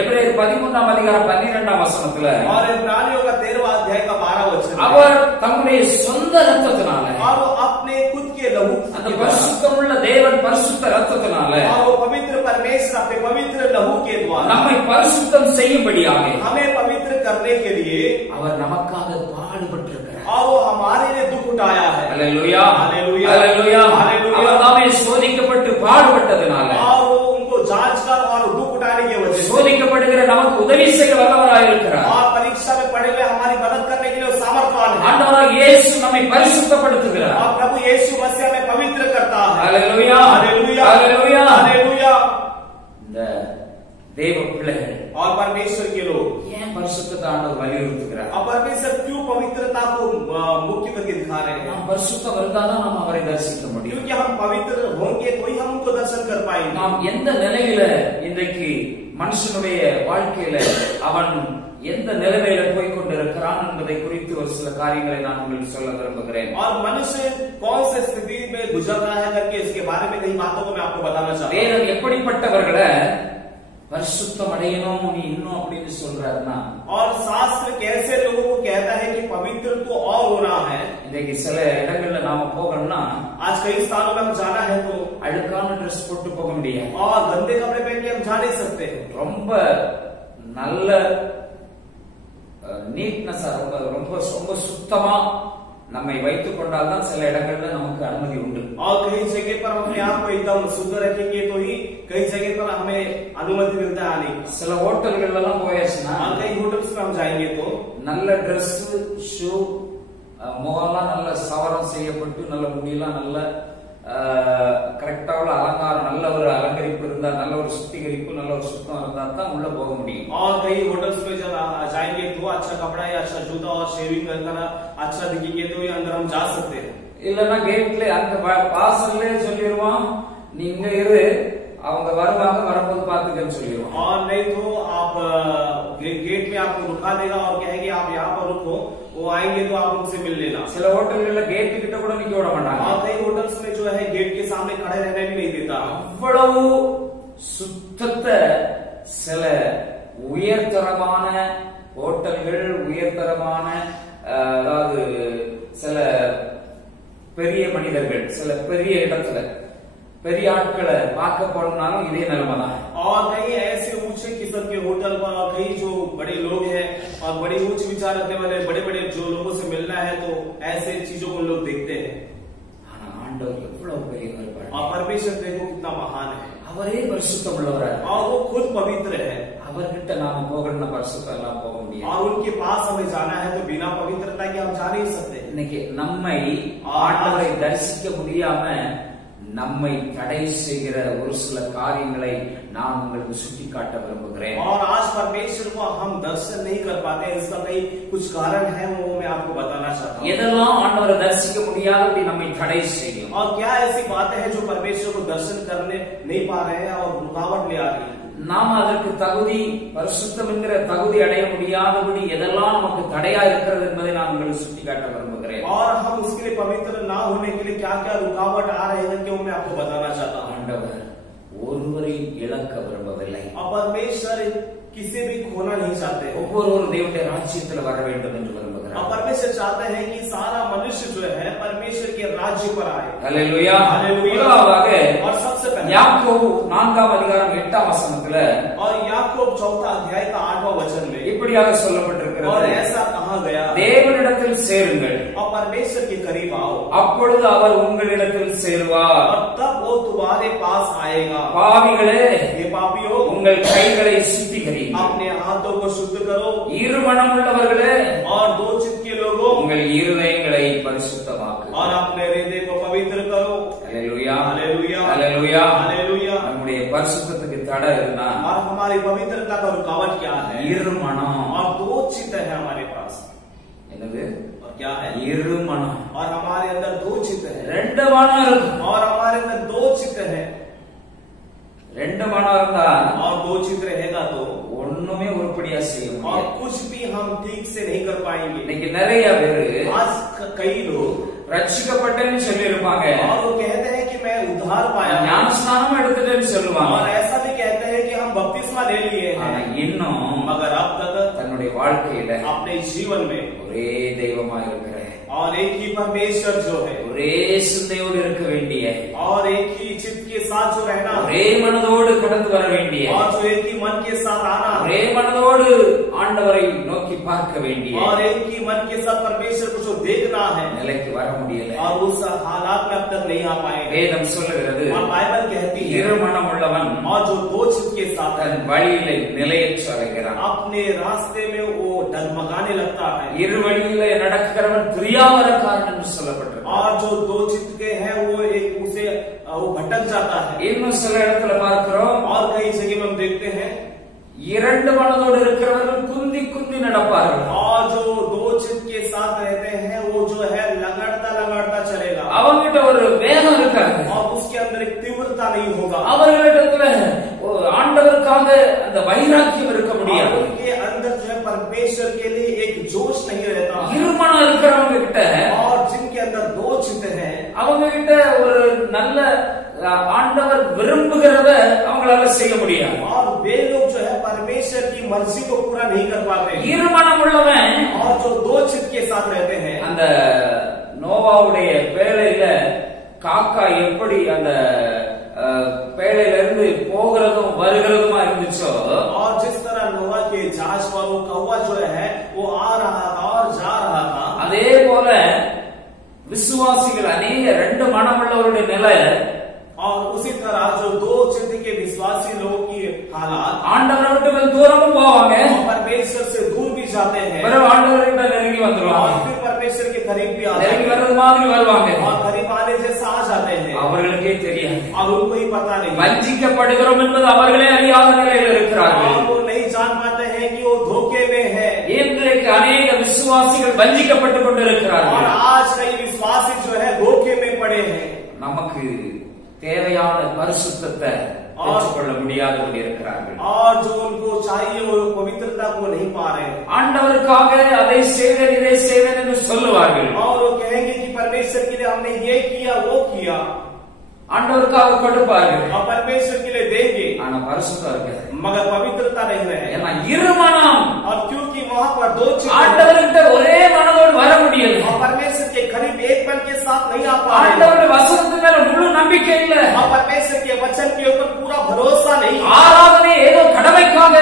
எபிரேயர் 13ஆம் அதிகாரம் 12ஆம் வசனத்துல और इब्रानियों का 13वां अध्याय का 12 वचन அவர் தம்முடைய சொந்த ரத்தத்தினால और वो अपने खुद के लहू அந்த பரிசுத்தமுள்ள தேவன் பரிசுத்த ரத்தத்தினால और वो पवित्र परमेश्वर अपने पवित्र लहू के द्वारा நம்மை பரிசுத்தம் செய்யும்படியாக हमें पवित्र करने के लिए அவர் நமக்காக பாடுபட்டிருக்கிறார். और वो हमारे लिए दुख उठाया है. Hallelujah hallelujah hallelujah hallelujah. அவர் தாமே சோதிக்கப்பட்டு பாடுபட்டதனால और वो उनको जांच कर और दुख उठाने की वजह से சோதிக்கப்படுகிற நமக்கு உதவி செய்ய வல்லவராய் இருக்கிறார். और परीक्षा में पड़े हुए हमारी मदद करने के लिए सामर्थ्यवान है. ஆண்டவராகிய இயேசு நம்மை பரிசுத்தப்படுத்துகிறார். और प्रभु यीशु मसीह में पवित्र करता है. Hallelujah hallelujah hallelujah hallelujah. இந்த தேவ பிள்ளைகள் और परमेश्वर के लोग ஏன் பரிசுத்தத்தை ஆண்டவர் வலியுறுத்துகிறார்? और परमेश्वर क्यों पवित्रता को मुख्य करके दिखा रहे हैं? நாம் பரிசுத்தம் இருந்தாதான் நாம் அவரை தரிசிக்க முடியும். क्योंकि हम पवित्र होंगे तो ही हम उनको दर्शन कर पाएंगे. நாம் எந்த நிலையில இன்றைக்கு மனுஷனுடைய வாழ்க்கையில அவன் எந்த நிலைமையில போய் கொண்டிருக்கிறான் என்பதை குறித்து ஒரு சில காரியங்களை நான் உங்களுக்கு சொல்ல விரும்புகிறேன். और मनुष्य कौन से स्थिति में गुजर रहा है करके इसके बारे में कई बातों को मैं आपको बताना चाहता हूं. வேதம் எப்படிப்பட்டவர்களை பரிசுத்தம் அடையணும் நீ இன்னும் அப்படின்னு சொல்றாருன்னா और शास्त्र कैसे लोगों को कहता है कि पवित्र तो और होना है. இன்னைக்கு சில இடங்கள்ல நாம போகணும்னா आज कई स्थानों में हम जाना है तो அழுக்கான ட்ரெஸ் போட்டு போக முடியாது. और गंदे कपड़े पहन के हम जा नहीं सकते. ரொம்ப நல்ல நீட்னஸா ரொம்ப ரொம்ப ரொம்ப சுத்தமா நம்மை வைத்துக் கொண்டால்தான் சில இடங்கள்ல நமக்கு அனுமதி உண்டு. और कई जगह पर हम अपने आप को एकदम शुद्ध रखेंगे तो ही कई जगह पर हमें अनुमति मिलता है आने की. சில ஹோட்டல்கள்ல எல்லாம் போயாச்சுன்னா कई होटल्स में हम जाएंगे तो நல்ல ட்ரெஸ் ஷூ முகம்லாம் நல்ல சவரம் செய்யப்பட்டு நல்ல முடியெல்லாம் நல்ல கரெக்டா உள்ள அலங்காரம் நல்ல ஒரு அலங்கரிப்பு இருந்தா நல்ல ஒரு சுத்திகரிப்பு நல்ல ஒரு சுத்தம் இருந்தா தான் உள்ள போக முடியும். और कई होटल्स में जब जाएंगे तो अच्छा कपड़ा या अच्छा जूता और शेविंग करना अच्छा दिखेंगे तो ही अंदर हम जा सकते हैं. இல்லன்னா கேட்ல அந்த வாசல்லே சொல்லிடுவான் நீங்க இரு அவங்க வருவாங்க வரும்போது பாத்துக்கன்னு சொல்லிடுவான். और नहीं तो आप गेट में आपको रुका देगा और कहेंगे आप यहाँ पर रुको वो आएंगे तो आप उनसे मिल लेना. சில ஹோட்டல்கள்ல கேட் கிட்ட கூட நிக்க விட மாட்டாங்க. और कई होटल्स में जो है गेट के सामने खड़े रहने भी नहीं देता. அவ்வளவு சுத்தத்தை சில உயர்தரமான ஹோட்டல்கள் உயர்தரமான அதாவது சில பெரிய மனிதர்கள் சில பெரிய இடத்துல பெரிய ஆட்களை பார்க்க போனாலும் இதே நிலைமை தான். और कई ऐसे ऊंचे किस्म के होटल पर और कई जो बड़े लोग हैं और बड़े उच्च विचार रखने वाले बड़े बड़े जो लोगों से मिलना है तो ऐसे चीजों को लोग देखते हैं. ஆண்டவர் எவ்வளவு பெரியவர் பாருங்க. और परमेश्वर देखो कितना महान है. அவரே பரிசுத்தம் உள்ளவரா और वो खुद पवित्र है. அவர்கிட்ட நாம போகணும்னா பரிசுத்தம் எல்லாம் போக முடியாது. और उनके पास हमें जाना है तो बिना पवित्रता के हम जा नहीं सकते. இன்னைக்கு நம்மை ஆண்டவரை தரிசிக்க முடியாம நம்மை தடை செய்கிற ஒரு சில காரியங்களை நான் உங்களுக்கு சுட்டிக்காட்ட விரும்புகிறேன். और आज परमेश्वर को हम दर्शन नहीं कर पाते इसका कई कुछ कारण है वो मैं आपको बताना चाहता हूँ. எதெல்லாம் ஆண்டவரை தரிசிக்க முடியாதபடி நம்மை தடை செய்யும். और क्या ऐसी बातें हैं जो परमेश्वर को दर्शन करने नहीं पा रहे हैं और रुकावट ले आ रही है. நாம அதற்கு தகுதி பரிசுத்தம் என்கிற தகுதி அடைய முடியாதபடி எதெல்லாம் நமக்கு தடையா இருக்கிறது என்பதை நான் உங்களுக்கு சுட்டிக்காட்ட விரும்புகிறேன். और हम उसके लिए पवित्र ना होने के लिए क्या क्या रुकावट आ रहे हैं क्यों मैं आपको बताना चाहता हूँ. ஆண்டவர் ஒருவரை இழக்க விரும்பவில்லை. और परमेश्वर किसी भी खोना नहीं चाहते. ஒவ்வொருவரும் தேவனுடைய ராஜ்யத்தில் வர வேண்டும் என்று விரும்புகிறார். और परमेश्वर चाहते हैं कि सारा मनुष्य जो है परमेश्वर के राज्य पर आए. Hallelujah hallelujah. और सबसे पहले யாக்கோபு 4ஆம் அதிகாரம் 8ஆம் வசனத்துல और याकूब 4 अध्याय का 8वां वचन में இப்படியாக और சொல்லப்பட்டிருக்கிறது. ऐसा कहा गया தேவனிடத்தில் சேருங்கள் और परमेश्वर के करीब आओ அப்பொழுது அவர் உங்களிடத்தில் சேருவார். और तब वो तुम्हारे पास आएगा. பாவிகளே हे पापियों உங்கள் கைகளை சுத்திகரியுங்கள். अपने हाथों को शुद्ध करो. இருமனம் உள்ளவர்களே और दो चित्त के लोगों உங்கள் இருதயங்களை பரிசுத்தமாக்குங்கள். और अपने हृदय को पवित्र करो. Hallelujah hallelujah hallelujah hallelujah. நம்முடைய பரிசுத்தத்துக்கு தடை இருந்தா और हमारी पवित्रता का रुकावट क्या है? இருமனம். और दो चित्त है हमारे पास. என்னது? और क्या है? இருமனம். और हमारे अंदर दो चित्त है. ரெண்டு மனம் இருக்கும். और हमारे अंदर दो चित्त है. ரெண்டு மனம் இருந்தா और दो चित्त रहेगा तो ஒண்ணுமே உருப்படியா செய்ய और முடியாது. कुछ भी हम ठीक से नहीं कर पाएंगे. இன்னைக்கு நிறைய பேரு आज कई लोग ரட்சிக்கப்பட்டேன்னு சொல்லியிருப்பாங்க. और वो कहते हैं कि मैं उद्धार पाया, ஞானஸ்நானம் எடுத்துட்டேன்னு சொல்லுவாங்க. और ऐसा भी कहते हैं कि हम बपतिस्मा ले लिए हैं, இன்னும் मगर अब तक தன்னுடைய வாழ்க்கையில अपने जीवन में ஒரே தெய்வமா இருக்கிற, और एक ही परमेश्वर जो है, ஒரே சிந்தையோடு இருக்க வேண்டிய, और एक ही चित्त के साथ जो रहना, ஒரே மனதோடு கடந்து வர வேண்டிய, और जो एक ही मन के साथ आना, ஒரே மனதோடு ஆண்டவரை நோக்கி பார்க்க வேண்டிய, और एक ही मन के साथ परमेश्वर को जो देखना है, நிலைக்கு வர முடியல. और उस हालात में अब तक नहीं आ पाएंगे. வேதம் சொல்லுகிறது, और बाइबल कहती है இருமனம் உள்ளவன் और जो दो चित्त के साथ है, தன் வழியிலே நிலையற்ற அலைகிறான். अपने रास्ते में वो डगमगाने लगता है. இரு வழியிலே நடக்கிறவன் பிரியாமரக்காரன் என்று சொல்லப்பட்டிருக்கு. और जो दो चित्त के हैं वो एक उसे वो भटक जाता है. இன்னும் சில இடத்துல பார்க்கிறோம், और कई जगह में हम देखते हैं இரண்டு மனதோடு இருக்கிறவர்கள் குந்தி குந்தி நடப்பார்கள். और जो दो चित्त के साथ रहते हैं वो जो है लगड़ता लगड़ता चलेगा. அவங்கிட்ட ஒரு வேகம் இருக்காது, और उसके अंदर एक तीव्रता नहीं होगा. அவர்களிடத்துல ஆண்டவருக்காக அந்த வைராக்கியம் இருக்க முடியாது. उनके अंदर जो है परमेश्वर के लिए एक जोश नहीं रहता. இருமனம் இருக்கிறவங்க கிட்ட, और जिनके अंदर दो चित्त हैं, அவங்க கிட்ட ஒரு நல்ல ஆண்டவர் விரும்புகிறத அவங்களால செய்ய முடியாது. और वे लोग जो है परमेश्वर की मर्जी को पूरा नहीं कर पाते. இருமனம் உள்ளவன், और जो दो चित्त के साथ रहते हैं, அந்த நோவாவுடைய பேழையில காக்கா எப்படி அந்த பேழையில இருந்து போகிறதும் வருகிறதுமா இருந்துச்சோ, और जिस तरह नोवा के जहाज पर वो कौवा जो है वो आ रहा था और जा रहा था, அதே போல விசுவாசிகள் அநேக ரெண்டு மனமுள்ளவருடைய நிலை, और उसी तरह जो दो चित्त के विश्वासी लोगों की हालात, ஆண்டவரை விட்டு கொஞ்சம் தூரமும் போவாங்க, परमेश्वर से दूर भी जाते हैं, பிறகு ஆண்டவர்கிட்ட நெருங்கி வந்துருவாங்க, और फिर परमेश्वर के करीब भी आते நெருங்கி हैं, வர்றது மாதிரி வருவாங்க. और करीब आने जैसा आ जाते हैं, அவர்களுக்கே தெரியாது, और उनको ही पता नहीं, வஞ்சிக்கப்படுகிறோம் என்பது அவர்களே அறியாத நிலையில் இருக்கிறார்கள். और वो नहीं जान पाते हैं कि वो धोखे में है. இன்றைக்கு அநேக விசுவாசிகள் வஞ்சிக்கப்பட்டுக் और கொண்டிருக்கிறார்கள். आज कई विश्वासी जो है धोखे में पड़े हैं. நமக்கு தேவையான பரிசுத்தத்தை பெற்றுக்கொள்ள முடியாதபடி இருக்கிறார்கள். और जो उनको चाहिए वो पवित्रता को नहीं पा रहे हैं. ஆண்டவருக்காக அதை செய்வேன் இதை செய்வேன் என்று சொல்லுவார்கள். और वो कहेंगे कि परमेश्वर के लिए हमने ये किया वो किया, ஆண்டவருக்காக கொடுப்பார்கள், और परमेश्वर के लिए देंगे, ஆனா பரிசுத்தம் இருக்காது. मगर पवित्रता नहीं रहे. ஏன்னா இருமனம், और क्योंकि वहाँ पर दो चित्त, ஆண்டவர்கிட்ட ஒரே மனதோடு வர முடியல, और परमेश्वर के करीब एक मन के साथ नहीं आ पा रहे, ஆண்டவருடைய வசனத்து மேல முழு நம்பிக்கை இல்ல, और परमेश्वर के वचन के ऊपर पूरा भरोसा नहीं, ஆராதனை ஏதோ கடமைக்காக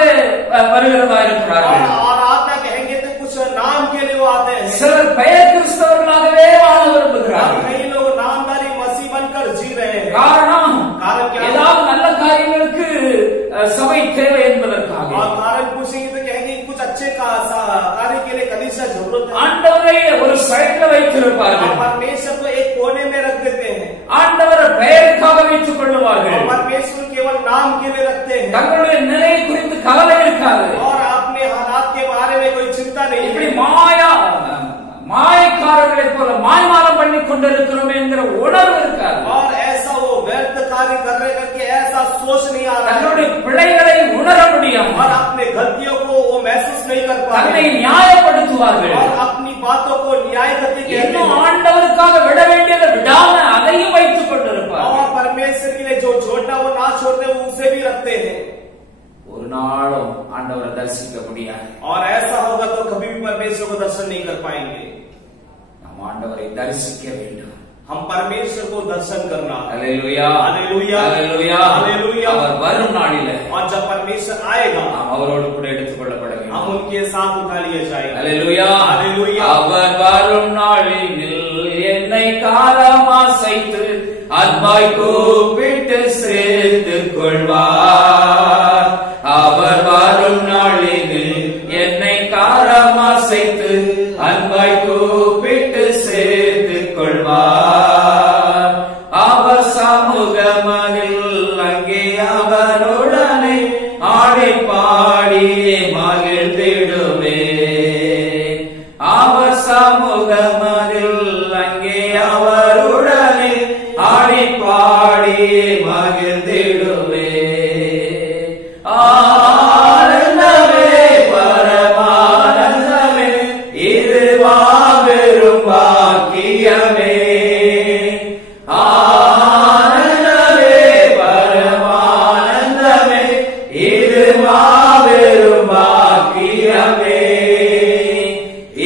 வருகிறதா और இருக்கிறார்கள். आराधना कहेंगे तो कुछ नाम के लिए वो आते हैं. சிலர் பெயர் கிறிஸ்தவர்களாகவே வாழ और விரும்புகிறார்கள். कई लोग नामधारी मसीह बनकर जी रहे हैं. காரணம், कारण क्या है? ஏதாவது நல்ல காரியங்களுக்கு சபை தேவை என்பதற்காக. और कारण पूछेंगे तो कहेंगे कुछ अच्छे कार्य के लिए कलीसिया जरूरत है. ஆண்டவரை ஒரு சைட்ல வைத்திருப்பார்கள், परमेश्वर को एक कोने में रख देते हैं, ஆண்டவரை பெயருக்காக வைத்துக் கொள்ளுவார்கள், और परमेश्वर केवल नाम के लिए रखते हैं, தங்களுடைய நிலையை குறித்து கவலை இருக்காது. और अपने हालात के बारे में कोई चिंता नहीं இப்படி है. மாயக்காரர்களைப் போல மாய்மாலம் பண்ணி கொண்டிருக்கிறோம் என்கிற உணர்வு இருக்காது. और ऐसा वो व्यर्थ कार्य कर रहे करके ऐसा सोच नहीं आ रहा தங்களுடைய है, பிழைகளை உணர முடியும், और अपने गलतियों को वो महसूस नहीं कर पा தன்னை रहे, நியாயப்படுத்துவார்கள். और अपनी बातों को न्याय करके कहते இன்னும் हैं, ஆண்டவருக்காக விட வேண்டியதை விடாம அதையும் வைத்துக் கொண்டிருப்பார்கள். और परमेश्वर के लिए जो छोड़ना वो ना छोड़ते वो उसे भी रखते हैं. ஒரு நாளும் ஆண்டவரை தரிசிக்க முடியாது. और ऐसा होगा तो कभी भी परमेश्वर को दर्शन नहीं कर पाएंगे. நாம் ஆண்டவரை தரிசிக்க வேண்டும். हम परमेश्वर को दर्शन करना. அல்லேலூயா, அல்லேலூயா, அல்லேலூயா, அல்லேலூயா. அவர் வரும் நாளிலே और जब परमेश्वर आएगा நாம் அவரோடு கூட எடுத்துக் கொள்ளப்பட हम வேண்டும். उनके साथ उठा लिए जाएंगे. அல்லேலூயா, அல்லேலூயா. அவர் வரும் நாளில் என்னை காலமாசைத்து அன்பாய் கூப்பிட்டு சேர்த்துக் கொள்வார். அவர் வரும் நாளில் என்னை காலமாசைத்து அன்பாய் கூப்பிட்டு சேர்த்துக் கொள்வார். அவர் சமூகமகில் அங்கே அவருடனே ஆடி பாடி மகிழ்ந்திடுவே. அவர் சமூகமகில் அங்கே அவருடனே ஆடி பாடி மகிழ்ந்திடுவே. ஆனந்தமே பரமானந்தமே இது மாபெரும் பாக்கியமே. இது மாபெரும் பாக்கியமே.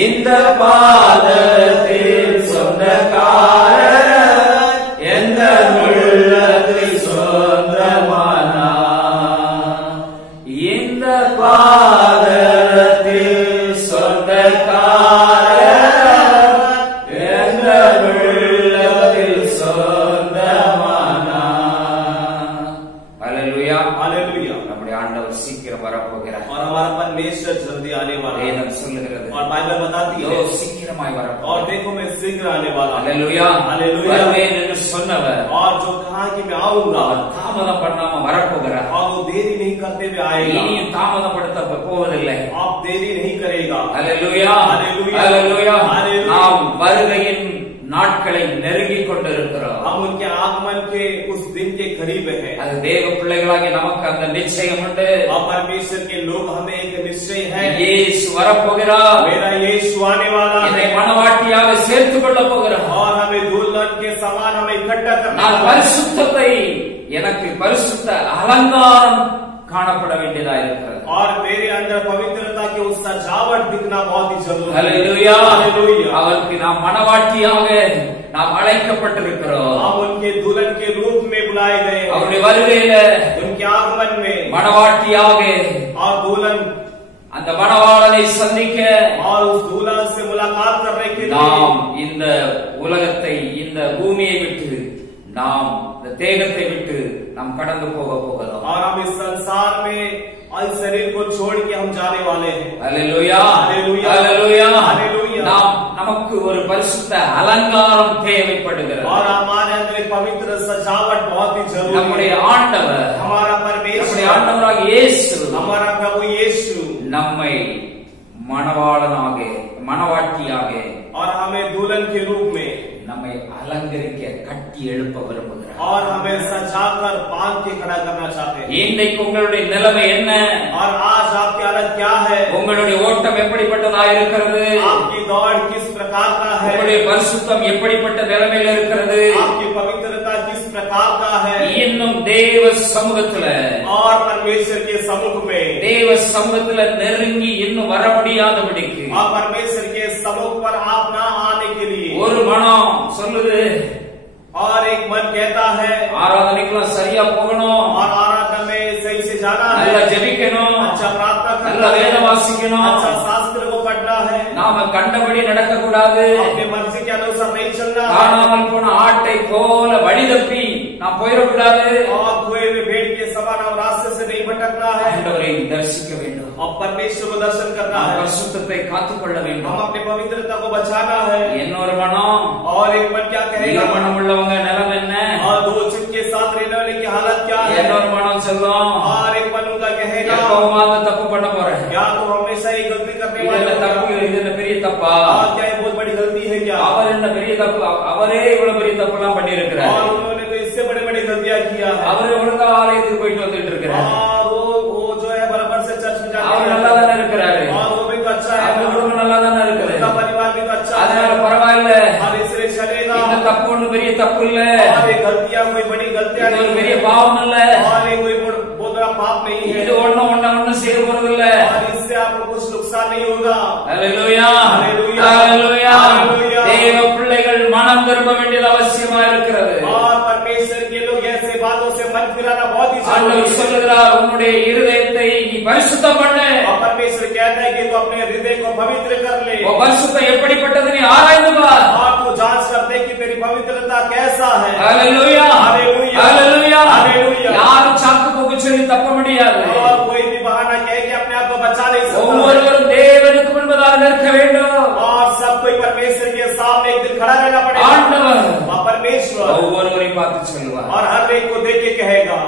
இந்த பாதத்தில் சொந்தக்காரர் எந்த உள்ளத்தில் சொந்தமானா. இந்த பாதத்தில் சொந்தக்காரர் எந்த உள்ளத்தில் சொந்தமானா. ஹல்லேலூயா, ஹல்லேலூயா. நம்முடைய ஆண்டவர் சீக்கிரம் வரப்போகிறார். और हमारा परमेश्वर जल्दी आने वाला है. வேதம் சொல்லுகிறது, और बाइबल बताती है சீக்கிரமாய் और வரப்போகிறார். देखो मैं शीघ्र आने वाला हूं. ஹல்லேலூயா, ஹல்லேலூயா. வருவேன் என்று சொன்னவர் और जो कहा कि मैं आऊंगा தாமதம் பண்ணாம வரப்போகிறார். और वो देरी नहीं करते हुए आएगा. இனியும் தாமதப்படுத்த போவதில்லை. आप देरी नहीं करेगा. ஹல்லேலூயா, ஹல்லேலூயா. ஹல்லேலூயா. ஹல்லேலூயா. நாம் வருகையின் நாட்களை நெருங்கிக் கொண்டிருக்கிறோம். हम उनके आगमन के उस दिन के करीब है. அது தேவ பிள்ளைகளாகிய நமக்கு அந்த நிச்சயம் உண்டு. और परमेश्वर के लोग हमें एक निश्चय है, இயேசு வரப்போகிறார். मेरा यीशु आने वाला என்னை है மணவாட்டியாக சேர்த்துக் கொள்ள போகிறார். और हमें दुल्हन के समान हमें इकट्ठा करना நான் है. பரிசுத்தத்தை, எனக்கு பரிசுத்த அலங்காரம் காணப்பட வேண்டியதா இருக்கிறது. और मेरे अंदर पवित्रता की उस सजावट दिखना बहुत ही जरूरी है. ஹல்லேலூயா, हालेलुया. அவருக்கு நாம் மணவாட்டியாக நாம் அழைக்கப்பட்டிருக்கிறோம். हम उनके दुल्हन के रूप में बुलाए गए हैं. அவருடைய வருகையில उनके आगमन में மணவாட்டியாக और दुल्हन அந்த மணவாளனை சந்திக்க और उस दुल्हन से मुलाकात करने के लिए நாம் இந்த உலகத்தை, இந்த பூமியை விட்டு, நாம் இந்த தேகத்தை விட்டு நாம் கடந்து போக போகிறோம். और हम इस संसार में इस शरीर को छोड़ के हम जाने वाले हैं. ஹல்லேலூயா, ஹல்லேலூயா. ஹல்லேலூயா. ஹல்லேலூயா. நாம் நமக்கு ஒரு பரிசுத்த அலங்காரம் தேவைப்படுகிறது. और हमारे अंदर एक पवित्र सजावट बहुत ही जरूरी நம்முடைய है. ஆண்டவர், हमारा நம்முடைய परमेश्वर, ஆண்டவராகிய இயேசு हमारा प्रभु यीशु நம்மை மணவாளனாக, மணவாட்டியாக और हमें दुल्हन के रूप में நம்மை அலங்கரிக்க கட்டி எழுப்ப விரும்புகிறார். और हमें सजाकर बांध के खड़ा करना चाहते हैं. இன்றைக்கு உங்களுடைய நிலைமை என்ன? और आज आपकी हालत क्या है? உங்களுடைய ஓட்டம் எப்படிப்பட்டதா இருக்கிறது? आपकी दौड़ किस प्रकार का है? உங்களுடைய பரிசுத்தம் எப்படிப்பட்ட நிலைமையில இருக்கிறது? आपकी पवित्रता किस प्रकार का है? இன்னும் தேவ சமூகத்துல, और परमेश्वर के सम्मुख में, தேவ சமூகத்துல நெருங்கி இன்னும் வர முடியாதபடிக்கு और परमेश्वर के सम्मुख पर आप ना आने के लिए ஒரு மனம் சொல்லுது, और एक मन कहता है ஆராதனைக்கெல்லாம் சரியா போகணும், और आराधना में सही से जाना है, நல்லா ஜெபிக்கணும், अच्छा प्रार्थना நல்லா करना வேத है, வாசிக்கணும், अच्छा शास्त्र को पढ़ना है, நாம கண்டபடி நடக்க கூடாது, अपनी मर्जी के अनुसार नहीं चलना है, காணாமல் போன ஆட்டை போல வழி தப்பி நாம் போயிடக்கூடாது. और खोए हुए भेड़ के समान हम रास्ते से नहीं भटकना है, ஆண்டவரை தரிசிக்க வேண்டும், और परमेश्वर को दर्शन करना நாம் है, பரிசுத்தத்தை காத்துக்கொள்ள हम வேண்டும். अपनी पवित्रता को बचाना है. இன்னொரு மனம், और एक मन क्या कहेगा? மனம் உள்ளவங்க நிலம் என்ன? और दो चित के साथ रहने वाले की हालत क्या है? இன்னொரு மனம் சொல்லும், और एक मन उनका कहेगा எப்பவுமாவது தப்பு பண்ண போறேன், या तो हमेशा ही गलती करने இது वाले என்ன हो தப்பு, क्या? இது என்ன பெரிய தப்பா, और क्या ये बहुत बड़ी गलती है क्या? அவர் என்ன பெரிய தப்பு, அவரே இவ்வளவு பெரிய தப்பு எல்லாம் பண்ணி और இருக்கிறார், उन्होंने तो इससे बड़े बड़े गलतियां किया है. அவரே ஒழுங்கா ஆலயத்துக்கு போயிட்டு வந்துட்டு இருக்கிறார், और वो जो है बराबर से चर्च में அவர் जाते நல்லா हैं, தானே இருக்கிறாரு, और वो भी तो अच्छा है, அவர் குடும்பம் நல்லா தானே उनका இருக்குது, परिवार भी तो अच्छा है, அதனால பரவாயில்ல, और इसलिए चलेगा. இந்த தப்பு ஒண்ணு பெரிய தப்பு இல்ல, और ये गलतियां कोई बड़ी गलतियां இது ஒரு नहीं பெரிய है, பாவம் இல்ல, और ये कोई बहुत बड़ा पाप नहीं है, இது ஒண்ணு செய்ய போறது இல்ல. और इससे आपको कुछ नुकसान नहीं होगा. ஹல்லேலூயா, ஹல்லேலூயா, ஹல்லேலூயா. ஹல்லேலூயா. தேவ பிள்ளைகள் மனம் திரும்ப வேண்டியது அவசியமா இருக்கிறது. और परमेश्वर के लोग ऐसे बातों से मन फिराना बहुत ही जरूरी ஆண்டவர் है. சொல்லுகிறார், உன்னுடைய இருதயத்தை நீ பரிசுத்தம் பண்ணு. और परमेश्वर कहता है कि तू अपने हृदय को पवित्र कर ले, உன் பரிசுத்தம் எப்படிப்பட்டது நீ ஆராய்ந்து பார். और तू जांच कर दे कि तेरी पवित्रता कैसा है. ஹல்லேலூயா, ஹல்லேலூயா, ஹல்லேலூயா. ஹல்லேலூயா. யாரும் சாக்கு போக்கு சொல்லி தப்ப முடியாது. और कोई भी बहाना कहे कि अपने आप को बचा नहीं सकता. ஒவ்வொருவரும் தேவனுக்கு முன்பதாக நிற்க வேண்டும். और सब कोई परमेश्वर के सामने एक दिन खड़ा रहना पड़ेगा. ஆண்டவர் और परमेश्वर ஒவ்வொருவரையும் பார்த்து சொல்லுவார், और हर एक को देख के कहेगा,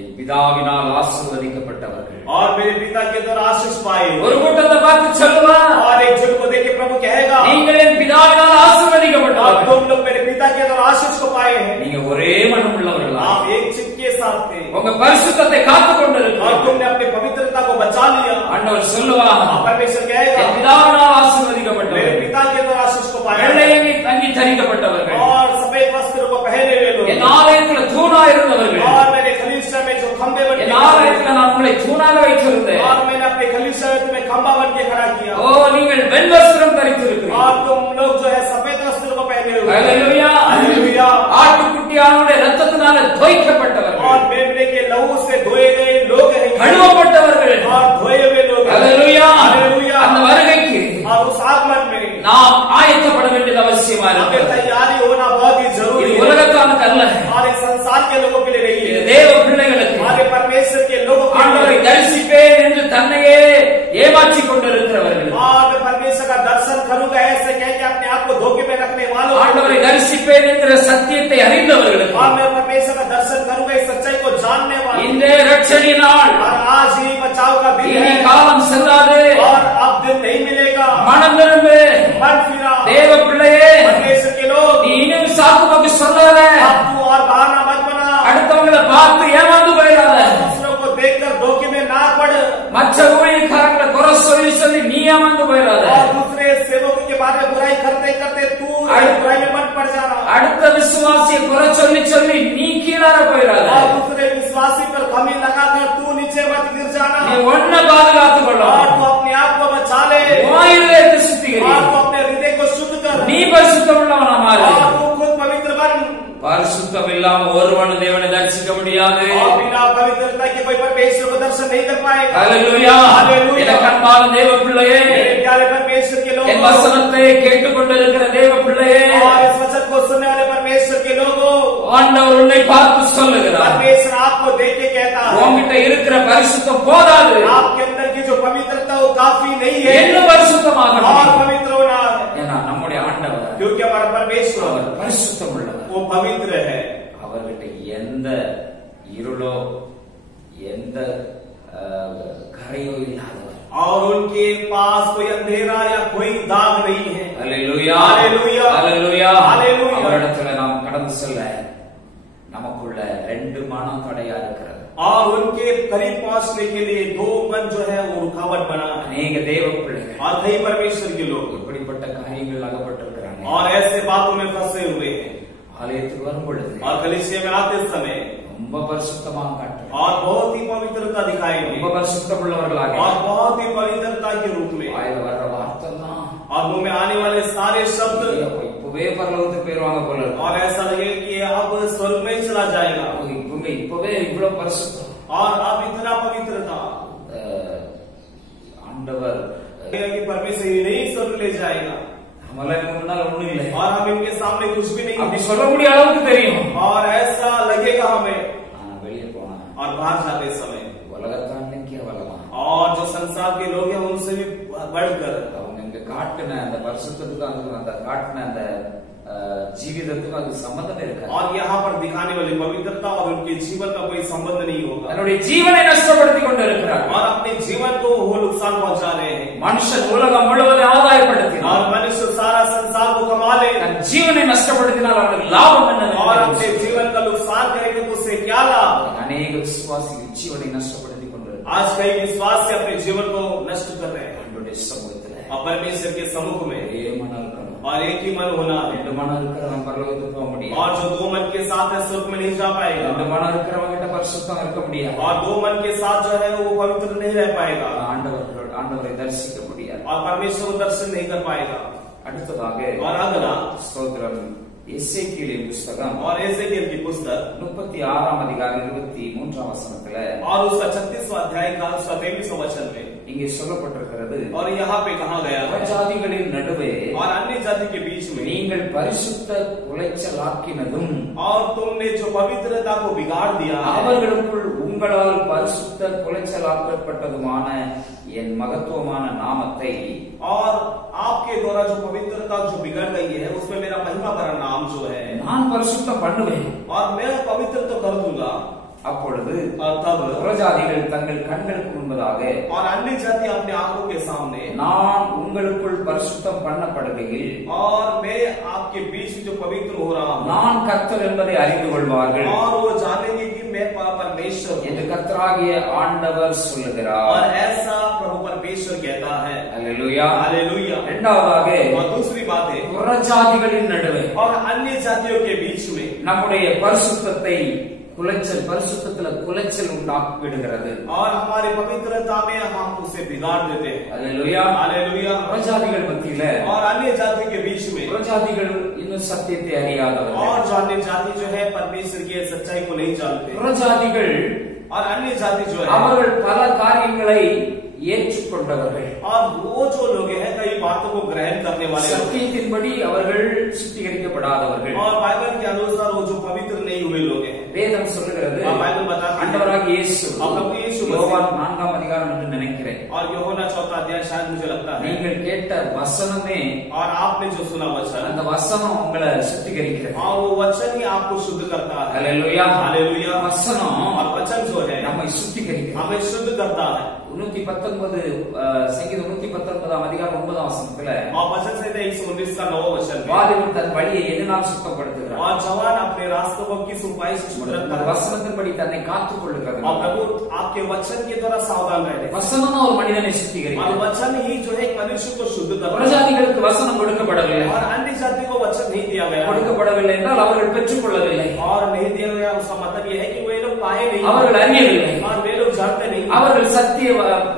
என் பிதாவினால் ஆசீர்வதிக்கப்பட்டவர்கள். और मेरे पिता के द्वारा आशीष पाए. ஒரு கூட்டத்தை பார்த்து சொல்லுவார், और एक झुंड को देख के प्रभु कहेगा, நீங்கள் என் பிதாவினால் और ஆசீர்வதிக்கப்பட்டவர்கள். तुम लोग मेरे पिता के द्वारा आशीष को पाए हैं. நீங்க ஒரே மனம் உள்ளவர்களா, आप एक चित्त के साथ थे, உங்க பரிசுத்தத்தை காத்துக் और கொண்டிருக்கிறீர்கள். तुमने अपनी पवित्रता को बचा लिया. ஆண்டவர் சொல்லுவார், और परमेश्वर कहेगा, என் பிதாவினால் मेरे ஆசீர்வதிக்கப்பட்டவர்கள், पिता के द्वारा आशीष को पाए हैं. வெள்ளையை தங்கி தரிக்கப்பட்டவர்கள், और सफेद वस्त्र को पहने हुए लोग, என் ஆலயத்தில் தூணா இருந்தவர்கள், और मेरे खलीसा में जो खंबे बने என் ஆலயத்தில் நான் உங்களை தூணாக வைத்திருந்தேன். और मैंने अपने कलीसिया में तुम्हें खंबा बन के खड़ा किया. ஓ நீங்கள் வெண்வஸ்திரம் தரித்திருக்கிறீர்கள். और तुम लोग जो है सफेद वस्त्र को पहने हुए. Hallelujah hallelujah. ஆட்டுக்குட்டியானுடைய இரத்தத்தினால தோய்க்கப்பட்டவர்கள் और मेमने के लहू से धोए गए लोग हैं. கழுவப்பட்டவர்கள் और धोए हुए लोग. हालेलुया. हालेलुया. அந்த வருகைக்கு और उस आगमन में நாம் ஆயத்தப்பட வேண்டியது அவசியமா இருக்கிறது. तैयारी होना बहुत ही जरूरी இது है. உலகத்தானுக்கு அல்ல, और एक संसार के लोगों के लिए नहीं இது है. தேவ பிள்ளைகளுக்கு. हमारे परमेश्वर के लोगों के ஆண்டவரை लिए. தரிசிப்பேன் என்று தன்னையே ஏமாற்றிக் கொண்டிருக்கிறவர்கள், और मैं परमेश्वर का दर्शन करूंगा ऐसे कह के अपने आप को धोखे में रखने वालों. ஆண்டவரை தரிசிப்பேன் என்கிற சத்தியத்தை அறிந்தவர்களுக்கு, और मैं परमेश्वर का दर्शन करूंगा इस सच्चाई को जानने वालों. இந்த ரட்சணை நாள் और आज ही बचाव का दिन இனி है. காலம் செல்லாது. और अब दिन नहीं मिलेगा. மனம் திரும்பு मन फिरा. தேவ பிள்ளையே, परमेश्वर के लोग, நீ இன்னும் சாக்கு போக்கு சொல்லாத, अब तू और बहाना मत बना. அடுத்தவங்களை பார்த்து ஏமாந்து போயிடாத, दूसरों को देखकर धोखे में ना पड़. மற்ற ஊழியக்காரங்களை குறை சொல்லி சொல்லி நீ ஏமாந்து போயிடாத, और दूसरे सेवकों के बारे में बुराई करते करते तू बुराई में मत पड़ जाना. அடுத்த விசுவாசியை குறை சொல்லி சொல்லி நீ கீழார போயிடாத. और दूसरे विश्वासी पर कमी लगाकर तू नीचे मत गिर जाना. நீ ஒன்ன பாதுகாத்துக் கொள்ள, और तू अपने आप को बचा ले. வாயிலே சுத்திகரி, और तू अपने हृदय को शुद्ध कर. நீ பரிசுத்தம் உள்ளவனா மாறு. और तू खुद पवित्र बन. பரிசுத்தம் இல்லாம ஒருவனும் தேவனை தரிசிக்க முடியாது. और बिना पवित्रता के कोई परमेश्वर को दर्शन नहीं कर पाएगा. ஹல்லேலூயா. हालेलुया. என் அன்பான தேவ பிள்ளையே, मेरे प्यारे परमेश्वर के लोगों, என் வசனத்தை கேட்டுக்கொண்டிருக்கிற தேவ பிள்ளையே, और इस वचन को सुनने वाले परमेश्वर के लोगों, ஆண்டவர் உன்னை பார்த்து சொல்லுகிறார், परमेश्वर आपको देख के कहता है உன்கிட்ட இருக்கிற பரிசுத்தம் போதாது, आपके अंदर की जो पवित्रता वो काफी नहीं है. இன்னும் பரிசுத்தமாக और पवित्र होना है. ஏன்னா நம்முடைய ஆண்டவர் क्योंकि हमारा परमेश्वर அவர் பரிசுத்தம் உள்ளவர். वो पवित्र है. அவர்கிட்ட எந்த இருளோ எந்த கரையோ இல்லாதவர். और उनके पास कोई अंधेरा या कोई दाग नहीं है. ஹல்லேலூயா. ஹல்லேலூயா. ஹல்லேலூயா. ஹல்லேலூயா. அவரிடத்துல நாம் கடந்து செல்ல நமக்குள்ள ரெண்டு மனம் தடையா இருக்கிறது. और उनके करीब पहुंचने के लिए दो मन जो है वो रुकावट बना है. அநேக தேவ பிள்ளைகள் और कई परमेश्वर के लोग இப்படிப்பட்ட காரியங்கள் அகப்பட்டிருக்கிறாங்க. और ऐसे बातों में फंसे हुए हैं. ஆலயத்துக்கு வரும் பொழுது और कलीसिया में आते समय ரொம்ப பரிசுத்தமாக காட்டுறாங்க, और बहुत ही पवित्रता दिखाएंगे. ரொம்ப பரிசுத்தம் உள்ளவர்களாக और बहुत ही पवित्रता के रूप में. வாயில வர்ற வார்த்தை தான் और मुंह में आने वाले सारे शब्द இப்பவே பரலோகத்துக்கு போயிருவாங்க போல இருக்கு. और ऐसा लगे कि अब स्वर्ग में चला जाएगा. இப்பவே இவ்வளவு பரிசுத்தம். और अब इतना पवित्रता ஆண்டவர் कि परमेश्वर ही नहीं स्वर्ग ले जाएगा. நம்மள முன்னால ஒண்ணும் இல்லை, और हम इनके सामने कुछ भी नहीं. அப்படி சொல்லக்கூடிய அளவுக்கு தெரியும். और ऐसा लगेगा हमें. ஆனா வெளியே போனா और बाहर जाते समय உலகத்தானே கேவலமா और जो संसार के लोग हैं उनसे भी बढ़कर அவங்க இங்க காட்டின அந்த பரிசுத்தத்துக்கு அந்த காட்டின அந்த ஜீவிதத்துக்கு அது சம்பந்தமே இருக்காது. और यहाँ पर दिखाने वाली पवित्रता और उनके जीवन का कोई संबंध नहीं होगा. தன்னுடைய ஜீவனை நஷ்டப்படுத்திக் கொண்டிருக்கிறார். और अपने जीवन को वो नुकसान पहुंचा रहे हैं. மனுஷன் உலகம் முழுவதும் ஆதாயப்படுத்தினார், और मनुष्य सारा संसार को कमा ले. தன் ஜீவனை நஷ்டப்படுத்தினால் அவனுக்கு லாபம் என்ன? और अपने जीवन का नुकसान करेंगे तो उससे क्या लाभ? அநேக விசுவாசிகள் ஜீவனை நஷ்டப்படுத்திக் கொண்டிருக்கிறார். आज कई विश्वास से अपने जीवन को नष्ट कर रहे हैं. அவனுடைய சமூகத்துல और परमेश्वर के सम्मुख में ஒரே மனம் இருக்கணும். और एक ही मन होना है. ரெண்டு மனம் இருக்கிறவன் பரலோகத்துக்கு போக முடியாது. और जो दो मन के साथ है स्वर्ग में नहीं जा पाएगा. ரெண்டு மனம் இருக்கிறவங்க கிட்ட பரிசுத்தம் இருக்க முடியாது. और दो मन के साथ जो है वो पवित्र नहीं रह पाएगा. ஆண்டவரை தரிசிக்க முடியாது. और परमेश्वर को दर्शन नहीं कर पाएगा. அடுத்ததாக और अगला ஸ்தோத்திரம் எசேக்கியேலின் புஸ்தகம் और एजेकिएल की पुस्तक 36 அதிகாரம் 23 வசனத்துல और उसका 36वां अध्याय का 23वां वचन में இங்கே சொல்லப்பட்டிருக்கிறது, और यहाँ पे कहा गया है ஜாதிகளின் நடுவே और अन्य जाति के बीच में நீங்கள் பரிசுத்த குலைச்சலாக்கினதும் और तुमने जो पवित्रता को बिगाड़ दिया है அவர்களுக்குள் உங்களால் பரிசுத்த குலைச்சலாக்கப்பட்டதுமான என் மகத்துவமான நாமத்தை और आपके द्वारा जो पवित्रता जो बिगड़ गई है उसमें मेरा महिमा भरा नाम जो है நான் பரிசுத்தம் பண்ணுவேன். और मैं पवित्र तो कर दूंगा. அப்பொழுது और तब புறஜாதிகள் தங்கள் கண்களுக்கு முன்பதாக और अन्य जाति अपने आंखों के सामने நான் உங்களுக்குள் பரிசுத்தம் பண்ணப்படுகையில் और मैं आपके बीच में जो पवित्र हो रहा हूँ நான் கர்த்தர் என்பதை அறிந்து கொள்வார்கள் और वो जानेंगे कि मैं परमेश्वर हूँ. என்று கர்த்தராகிய ஆண்டவர் சொல்லுகிறார். और ऐसा प्रभु परमेश्वर कहता है. அல்லேலூயா. हालेलुया. இரண்டாவதாக और दूसरी बात है புறஜாதிகளின் நடுவே और अन्य जातियों के बीच में நம்முடைய பரிசுத்தத்தை குலைச்சல், பரிசுத்தத்துல குலைச்சல் உண்டாக்கி விடுகிறது. और हमारे पवित्रता में हम उसे बिगाड़ देते हैं. அல்லேலூயா, हालेलुया. புறஜாதிகள் மத்தியில, और अन्य जाति के बीच में, புறஜாதிகள் இன்னும் சத்தியத்தை அறியாதவர்கள், और जो अन्य जाति जो है परमेश्वर की सच्चाई को नहीं जानते. புறஜாதிகள் और अन्य जाति जो है அவர்கள் பல காரியங்களை ஏற்றுக்கொண்டவர்கள், और वो जो लोग हैं कई बातों को ग्रहण करने वाले लोग, சத்தியத்தின்படி அவர்கள் சுத்திகரிக்கப்படாதவர்கள், और बाइबल के अनुसार वो जो पवित्र नहीं हुए लोग हैं. வேதம் சொல்லுகிறது, बाइबल बताती है, ஆண்டவராகிய இயேசு, प्रभु यीशु யோவான் 4ஆம் அதிகாரம் என்று நினைக்கிறேன், और यूहन्ना 4वां अध्याय शायद मुझे लगता है, நீங்கள் கேட்ட வசனமே, और आपने जो सुना वचन, அந்த வசனம் உங்களை சுத்திகரிக்கிறது. हाँ वो वचन ही आपको शुद्ध करता है. அல்லேலூயா, हालेलुया. வசனம் और वचन जो है நம்மை சுத்திகரிக்கிறது. हमें शुद्ध करता है. 119 சங்கீதம் 119ஆம் அதிகாரம் 9ஆம் வசனத்துல, और वचन संहिता 119 का 9वां वचन में, வாலிபன் தன் வழியை எதனால் சுத்தப்படுத்துகிறார், और जवान अपने रास्तों को किस उपाय से शुद्ध रखता அந்த है. வசனத்தின்படி தன்னை காத்துக் கொள்ளுகிறது. और प्रभु आपके वचन के द्वारा सावधान रहे. வசனம் ஒரு மனிதனை और சுத்திகரிக்கிறது. वचन ही जो है मनुष्य को शुद्ध करता है. புறஜாதிகளுக்கு வசனம் கொடுக்கப்படவில்லை. और अन्य जाति को वचन नहीं दिया गया. கொடுக்கப்படவில்லை என்றால் அவர்கள் பெற்றுக் கொள்ளவில்லை, और नहीं दिया गया उसका मतलब यह है कि वे लोग पाए नहीं, அவர்கள் அறியவில்லை, और वे लोग जानते नहीं, அவர்கள் சத்திய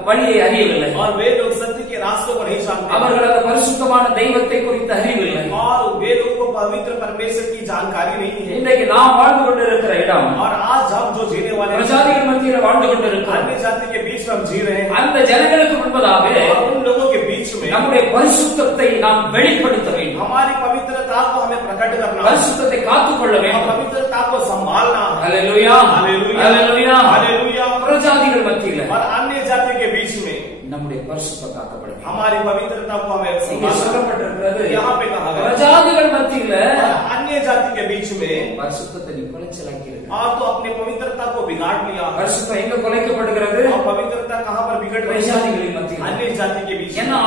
வழியை அறியவில்லை, और वे लोग सत्य के रास्तों को नहीं जानते, அவர்கள் அந்த பரிசுத்தமான தெய்வத்தை குறித்து அறிவில்லை. और वे लोगों को पवित्र परमेश्वर की जानकारी नहीं है. இன்றைக்கு நாம் வாழ்ந்து கொண்டிருக்கிற இடம், और आज हम जो जीने वाले हैं, புறஜாதிகள் மத்தியில் வாழ்ந்து கொண்டிருக்கிறோம். अन्य जाति के बीच में हम जी रहे हैं. அந்த ஜனங்களுக்கு முன்பதாக और उन लोगों के बीच में நம்முடைய பரிசுத்தத்தை நாம் வெளிப்படுத்த வேண்டும், हमारी पवित्रता को हमें प्रकट करना है, பரிசுத்தத்தை காத்துக்கொள்ள और வேண்டும். पवित्रता को संभालना है. அல்லேலூயா, हालेलुया. அல்லேலூயா. हालेलुया. புறஜாதிகள் மத்தியில और अन्य जाति के बीच में நம்முடைய பரிசுத்தம் காக்கப்பட வேண்டும். हमारी पवित्रता को हमें இங்கே संभालना है. சொல்லப்பட்டிருக்கிறது, यहाँ पे कहा गया புறஜாதிகள் மத்தியில और अन्य जाति के बीच में பரிசுத்தத்தை நீ குலைச்சலாக்கி இருக்கு. आप तो अपनी पवित्रता को बिगाड़ लिया. பரிசுத்தம் எங்க குலைக்கப்படுகிறது? और पवित्रता कहाँ पर बिगड़ रही है? புறஜாதிகளின் மத்தியில். अन्य जाति के बीच ஏன்னா में.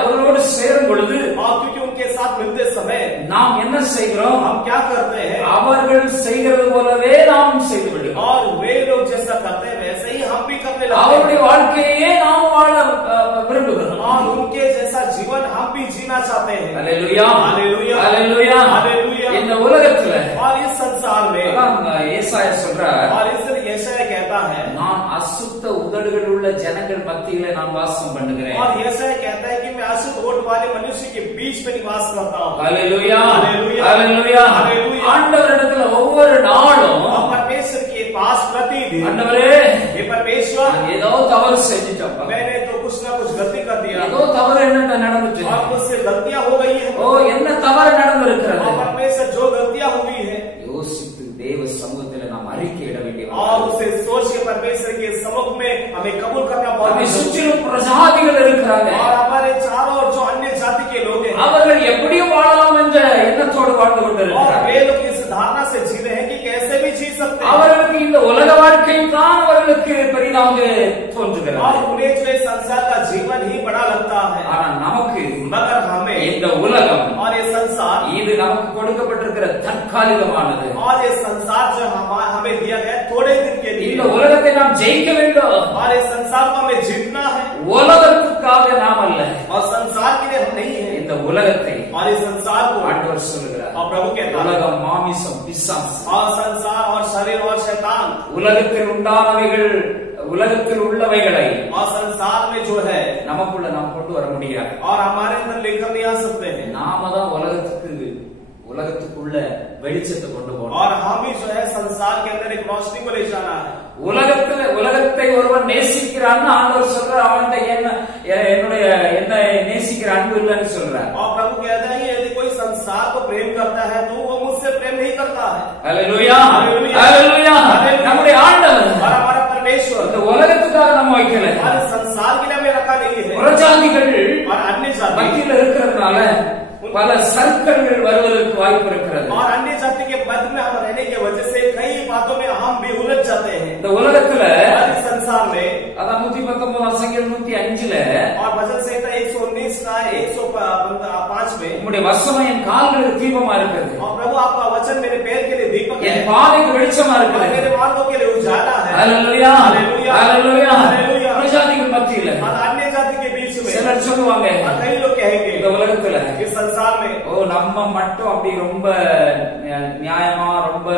அவர்களோடு சேரும் பொழுது और क्योंकि उनके साथ मिलते समय நாம் என்ன செய்கிறோம்? हम क्या करते हैं? அவர்கள் செய்கிறது போலவே நாம் செய்து விடுகிறோம். और वे लोग जैसा करते हैं वैसे ही हम भी करने लगते அவருடைய हैं. வாழ்க்கையே நாம் வாழ விரும்புகிறோம். और उनके जैसा जीवन हम भी जीना चाहते हैं. அல்லேலூயா, हालेलुया. அல்லேலூயா. हालेलुया. இந்த உலகத்துல और इस संसार में அதான் ஏசாயா சொல்றார், और इसलिए यशायाह कहता है, நான் அசுத்த உதடுகள் உள்ள ஜனங்கள் மத்தியில நான் வாசம் பண்ணுகிறேன். और यशायाह कहता है कि मैं अशुद्ध होठ वाले मनुष्य के बीच में निवास करता हूँ. அல்லேலூயா, हालेलुया. அல்லேலூயா. हालेलुया. ஆண்டவரிடத்துல ஒவ்வொரு நாளும் और परमेश्वर के पास प्रतिदिन, ஆண்டவரே हे परमेश्वर, நான் ஏதோ தவறு செஞ்சுட்டேன், मैंने तो कुछ ना कुछ गलती कर दिया, ஏதோ தவறு என்ன நடந்துச்சு, और मुझसे गलतियां हो गई है. ஓ என்ன தவறு நடந்திருக்கிறது, और परमेश्वर जो गलतियां हुई है, யோசித்து தேவ சமூகத்துல நாம் அறிக்கையிட வேண்டிய और उसे सोच के परमेश्वर के सम्मुख में हमें कबूल करना बहुत நம்மை जरूरी है. சுற்றிலும் பிரஜாதிகள் இருக்கிறாங்க, और हमारे चारों ओर जो अन्य जाति के लोग हैं, அவர்கள் எப்படியும் வாழலாம் என்ற எண்ணத்தோடு வாழ்ந்து और கொண்டிருக்கிறார்கள். वे लोग इस धारणा से जी रहे हैं कि कैसे भी जी सकते हैं. அவர்களுக்கு இந்த உலக வாழ்க்கை தான் அவர்களுக்கு பெரிதாக தோன்றுகிறது. और उन्हें जो इस संसार का जीवन ही बड़ा लगता है. ஆனா நமக்கு मगर हमें இந்த உலகம் और ये संसार, இது நமக்கு கொடுக்கப்பட்டிருக்கிற தற்காலிகமானது. और ये संसार जो हमें दिया गया है थोड़े दिन के लिए, இந்த உலகத்தை நாம் ஜெயிக்க வேண்டும். और इस संसार को हमें जीतना है. உலகத்துக்காக நாம் அல்ல, और संसार के लिए हम नहीं है. இந்த உலகத்தை और इस संसार को ஆண்டவர் சொல்லுகிறார், और प्रभु कहता है, உலகம் மாமிசம் பிசாசு, और संसार और शरीर और शैतान, உலகத்தில் உண்டானவைகள் உலகத்தில் உள்ளவைகளை और संसार में जो है நமக்குள்ள நாம் கொண்டு வர முடியாது. और हमारे अंदर लेकर नहीं आ सकते हैं. நாம தான் உலகத்துக்குள்ள வெளிச்சத்தை கொண்டு போகணும். और हम ही जो है संसार के अंदर एक रोशनी को ले जाना है. உலகத்தை ஒருவன் நேசிக்கிறான்னு ஆண்டவர் சொல்ற, அவன்கிட்ட என்ன நேசிக்கிற அன்பு இல்லைன்னு சொல்றார். और प्रभु कहता है यदि कोई संसार को प्रेम करता है तो वो मुझसे प्रेम नहीं करता है. அல்லேலூயா, அல்லேலூயா. நம்முடைய ஆண்டவர் और हमारा परमेश्वर இந்த உலகத்துக்காக நம்ம வைக்கல, हमारे संसार के लिए हमें रखा नहीं है. புறஜாதிகள் और अन्य जाति மத்தியில் இருக்கிறதுனால பல சர்க்கல்கள் வருவதற்கு வாய்ப்பு இருக்கிறது. और अन्य जाति के मध्य में हम रहने की वजह से कई बातों में हम भी उलझ जाते हैं. இந்த உலகத்துல हमारे संसार में அதான் 119 சங்கீதம் 105 और भजन संहिता 119 का 105 में, உம்முடைய வசனம் என் கால்களுக்கு தீபமா இருக்கிறது, और प्रभु आपका वचन मेरे पैर के लिए दीपक है, என் பாதைக்கு வெளிச்சமா और இருக்கிறது. मेरे मार्गों के लिए उजाला है. அல்லேலூயா, हालेलुया. அல்லேலூயா. हालेलुया. புறஜாதிகள் மத்தியில और अन्य जाति के बीच में சில சிலர் சொல்லுவாங்க और कई लोग कहेंगे இந்த உலகத்துல इस संसार में ஓ நம்ம மட்டும் அப்படி ரொம்ப நியாயமா ரொம்ப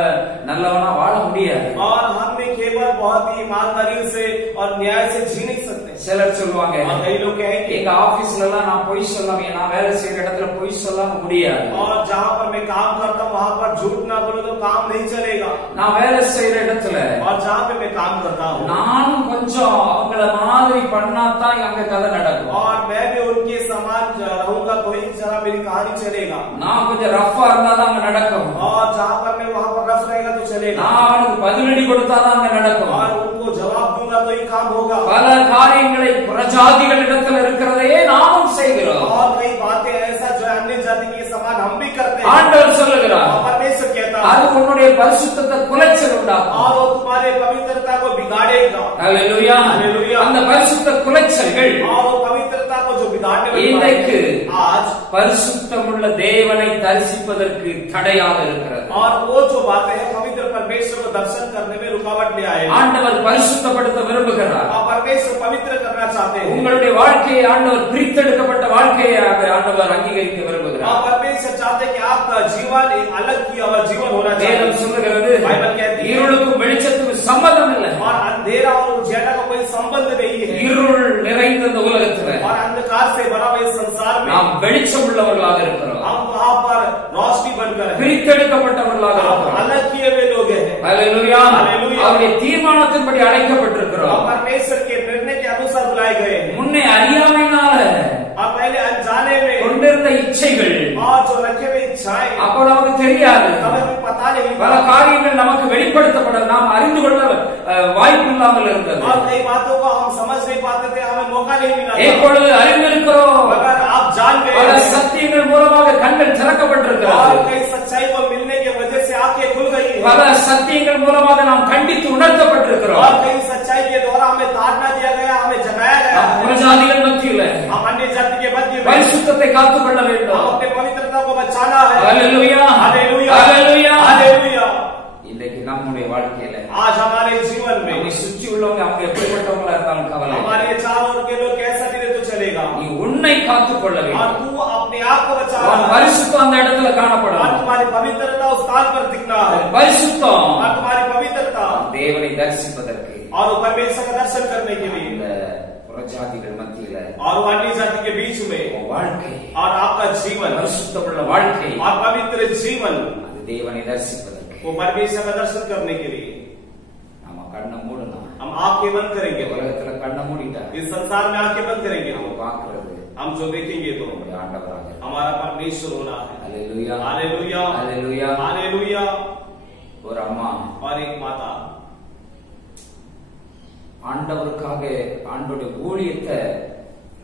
நல்லவனா வாழ முடியாது और हमने केवल बहुत ही ईमानदारी से और न्याय से जी नहीं सकते சிலர் சொல்லுவாங்க और कई लोग कहेंगे எங்க ஆபீஸ்ல எல்லாம் நான் பொய் சொல்லாம நான் வேலை செய்யற இடத்துல பொய் சொல்லாம முடியாது और जहाँ पर मैं काम करता हूँ वहाँ पर झूठ ना बोलो तो काम नहीं चलेगा நான் வேலை செய்யற இடத்துல और जहाँ पे मैं काम करता हूँ நானும் கொஞ்சம் அவங்கள மாதிரி பண்ணாதான் அங்க கதை நடக்கும் और मैं भी उनके समान रहूंगा तो ही जरा मेरी कहानी चलेगा நான் கொஞ்சம் ரஃபா இருந்தாதான் அங்க நடக்கும் और जहाँ पर मैं वहाँ पर रफ रहेगा तो चलेगा நான் அவனுக்கு பதிலடி கொடுத்தாதான் அங்க நடக்கும் और उनको जवाब दूंगा तो ही काम होगा பல காரியங்களை புறஜாதிகளிடத்தில் இருக்கிறதையே நாமும் செய்கிறோம் और कई बातें ऐसा जो अन्य जाति के समान हम भी करते हैं ஆண்டவர் சொல்லுகிறார் और परमेश्वर कहता है அது உன்னுடைய பரிசுத்தத்தை குலைச்சல் உண்டாக்கும் और वो तुम्हारे पवित्रता को बिगाड़ेगा ஹல்லேலூயா हालेलुया அந்த பரிசுத்த குலைச்சல்கள் और वो पवित्रता को जो बिगाड़ने இன்றைக்கு आज பரிசுத்தமுள்ள தேவனை தரிசிப்பதற்கு தடையாக இருக்கிறது और वो जो बातें हैं पवित्र परमेश्वर को दर्शन करने में रुकावट ले आए ஆண்டவர் பரிசுத்தப்படுத்த விரும்புகிறார் और परमेश्वर पवित्र करना चाहते हैं உங்களுடைய வாழ்க்கையை ஆண்டவர் பிரித்தெடுக்கப்பட்ட வாழ்க்கையாக ஆண்டவர் அங்கீகரிக்க விரும்புகிறார் और परमेश्वर चाहते हैं कि आपका जीवन एक अलग किया हुआ जीवन होना வேதம் चाहिए சொல்லுகிறது बाइबल कहती है இருளுக்கும் வெளிச்சத்துக்கும் சம்பந்தம் இல்லை और अंधेरा और उजाला का कोई संबंध नहीं है இருள் நிறைந்த இந்த உலகத்துல और अंधकार से भरा हुआ इस संसार में நாம் வெளிச்சம் உள்ளவர்களாக இருக்கிறோம் हम वहाँ पर रोशनी बनकर हैं பிரித்தெடுக்கப்பட்டவர்களாக हम இருக்கிறோம் अलग किए हुए लोग हैं ஹல்லேலூயா ஹல்லேலூயா. அவருடைய தீர்மானத்தின்படி அழைக்கப்பட்டிருக்கிறோம் और परमेश्वर के निर्णय के अनुसार बुलाए गए हैं முன்னே அறியாமையினால और पहले अनजाने में கொண்டிருந்த இச்சைகள் और जो रखे हुए इच्छाएं அப்போ நமக்கு தெரியாது हमें भी पता नहीं பல காரியங்கள் நமக்கு வெளிப்படுத்தப்பட நாம் அறிந்து கொள்ள வாய்ப்பு இல்லாமல் இருந்தது और कई बातों को हम समझ नहीं पाते थे हमें मौका नहीं मिला இப்பொழுது அறிந்திருக்கிறோம் अगर आप जान பல गए சத்தியங்கள் மூலமாக கண்கள் திறக்கப்பட்டிருக்கிறது और कई सच्चाई को मिलने की वजह से आंखें खुल गई है பல சத்தியங்கள் மூலமாக நாம் கண்டித்து உணர்த்தப்பட்டிருக்கிறோம் और कई सच्चाई के द्वारा हमें ताड़ना दिया गया हमें जगाया गया புறஜாதிகள் மத்தியில हम अन्य जाति के मध्य में பரிசுத்தத்தை காத்துக்கொள்ள हम வேண்டும் अपने पवित्रता को बचाना है ஹல்லேலூயா हालेलुया ஹல்லேலூயா हालेलुया இன்றைக்கு நம்முடைய வாழ்க்கையில आज हमारे जीवन में நம்மை சுற்றி உள்ளவங்க அவங்க எப்படிப்பட்டவங்களா இருந்தாலும் கவலை இல்லை. हमारे चारों ओर के लोग कैसा भी रहे तो चलेगा நீ உன்னை காத்துக்கொள்ள और வேண்டும் तू अपने आप को बचा உன் பரிசுத்தம் அந்த இடத்துல और காணப்படும் तुम्हारी पवित्रता उस स्थान पर दिखना है பரிசுத்தம் और तुम्हारी पवित्रता தேவனை தரிசிப்பதற்கு और वो परमेश्वर का दर्शन करने के लिए இந்த புறஜாதிகள் மத்தியில और वो अन्य जाति के बीच में உன் வாழ்க்கை और आपका जीवन பரிசுத்தமுள்ள வாழ்க்கை और पवित्र जीवन அது தேவனை தரிசிப்பதற்கு वो परमेश्वर का दर्शन करने के लिए நாம கண்ணை மூடணும் हम आंखें बंद करेंगे உலகத்துல கண்ணை மூடிட்டா इस संसार में आंखें बंद करेंगे நாம பாக்குறது हम जो देखेंगे तो நம்முடைய ஆண்டவராக हमारा परमेश्वर होना है ஹல்லேலூயா हालेलुया ஹல்லேலூயா हालेलुया ஒரு அம்மா और एक माता ஆண்டவருக்காக ஆண்டோட ஊழியத்தை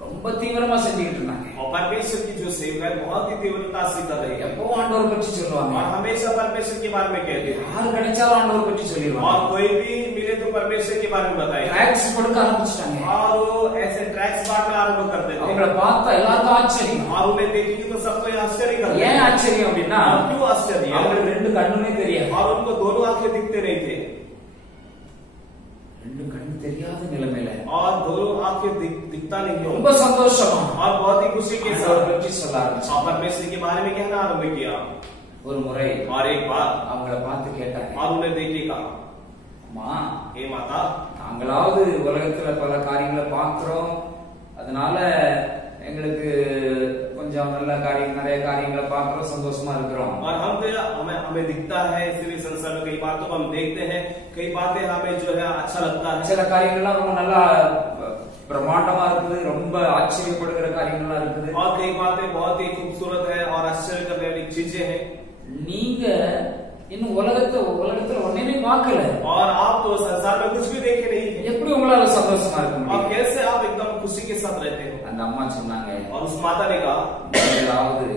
ரொம்ப தீவிரமா செஞ்சுக்கிட்டு இருந்தாங்க और परमेश्वर की जो सेवा है बहुत ही तीव्रता से कर रही है எப்போ ஆண்டவர் பற்றி சொல்லுவாங்க और हमेशा परमेश्वर के बारे में कहते हैं யாரு கிடைச்சாலும் ஆண்டவர் பற்றி சொல்லிடுவாங்க और कोई भी मिले तो परमेश्वर के बारे में बताए ட்ராக்ஸ் கொடுக்க ஆரம்பிச்சிட்டாங்க और वो ऐसे ट्रैक्स बांटना आरंभ करते थे அவங்கள பார்த்தா எல்லாருக்கும் ஆச்சரியம் और उन्हें देखेंगे तो सबको आश्चर्य करते ஏன் ஆச்சரியம் அப்படின்னா और क्यों आश्चर्य அவங்களுக்கு ரெண்டு கண்ணுமே தெரியாது और उनको दोनों आंखें दिखते नहीं थे ரெண்டு கண்ணு தெரியாத நிலைமையில और दोनों आंखें दिखता नहीं हो ரொம்ப சந்தோஷமா और बहुत ही खुशी के ஆண்டவர் साथ பற்றி சொல்ல ஆரம்பிச்சாங்க और परमेश्वर के बारे में कहना आरंभ किया ஒரு முறை और एक बार அவங்கள பார்த்து கேட்டாங்க और उन्हें देखिए कहा அம்மா हे माता நாங்களாவது உலகத்துல பல காரியங்களை பார்க்கிறோம் அதனால எங்களுக்கு கொஞ்சம் நல்ல காரியம் நிறைய காரியங்களை பார்க்கிறோம் சந்தோஷமா இருக்கிறோம் और हमें दिखता है इसलिए संसार में कई बातों को हम देखते हैं कई बातें हमें जो है अच्छा लगता है சில காரியங்கள்லாம் ரொம்ப நல்லா பிரம்மாண்டமா இருக்குது ரொம்ப ஆச்சரியப்படுகிற காரியங்கள்லாம் இருக்குது और कई बातें बहुत ही खूबसूरत है और आश्चर्य करने वाली चीजें हैं நீங்க இன்னும் உலகத்துல ஒன்னையுமே பார்க்கல और आप तो संसार में कुछ भी देखे नहीं है எப்படி உங்களால சந்தோஷமா இருக்க और முடியும் कैसे आप एकदम खुशी के साथ रहते हो அந்த அம்மா சொன்னாங்க और उस माता ने कहा முதலாவது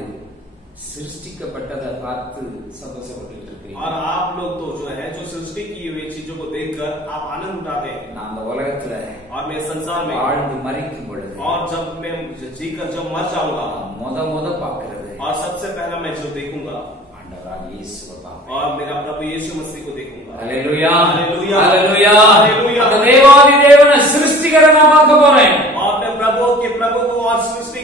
சிருஷ்டிக்கப்பட்டதை பார்த்து சந்தோஷப்பட்டு இருக்கீங்க और आप लोग तो जो है जो सृष्टि की हुई चीजों को देखकर आप आनंद उठाते हैं நான் அந்த உலகத்துல और मैं संसार में வாழ்ந்து மறிக்கும் பொழுது और जब मैं जीकर जब मर जाऊंगा முத பாக்குறது और सबसे पहला मैं जो देखूंगा ஆண்டவராகிய இயேசுவை பார்ப்பேன் और मेरा प्रभु यीशु मसीह को देखूंगा ஹல்லேலூயா हालेलुया ஹல்லேலூயா हालेलुया அந்த தேவாதி தேவனை சிருஷ்டிகரனா பார்க்க போறேன் और मैं प्रभु को और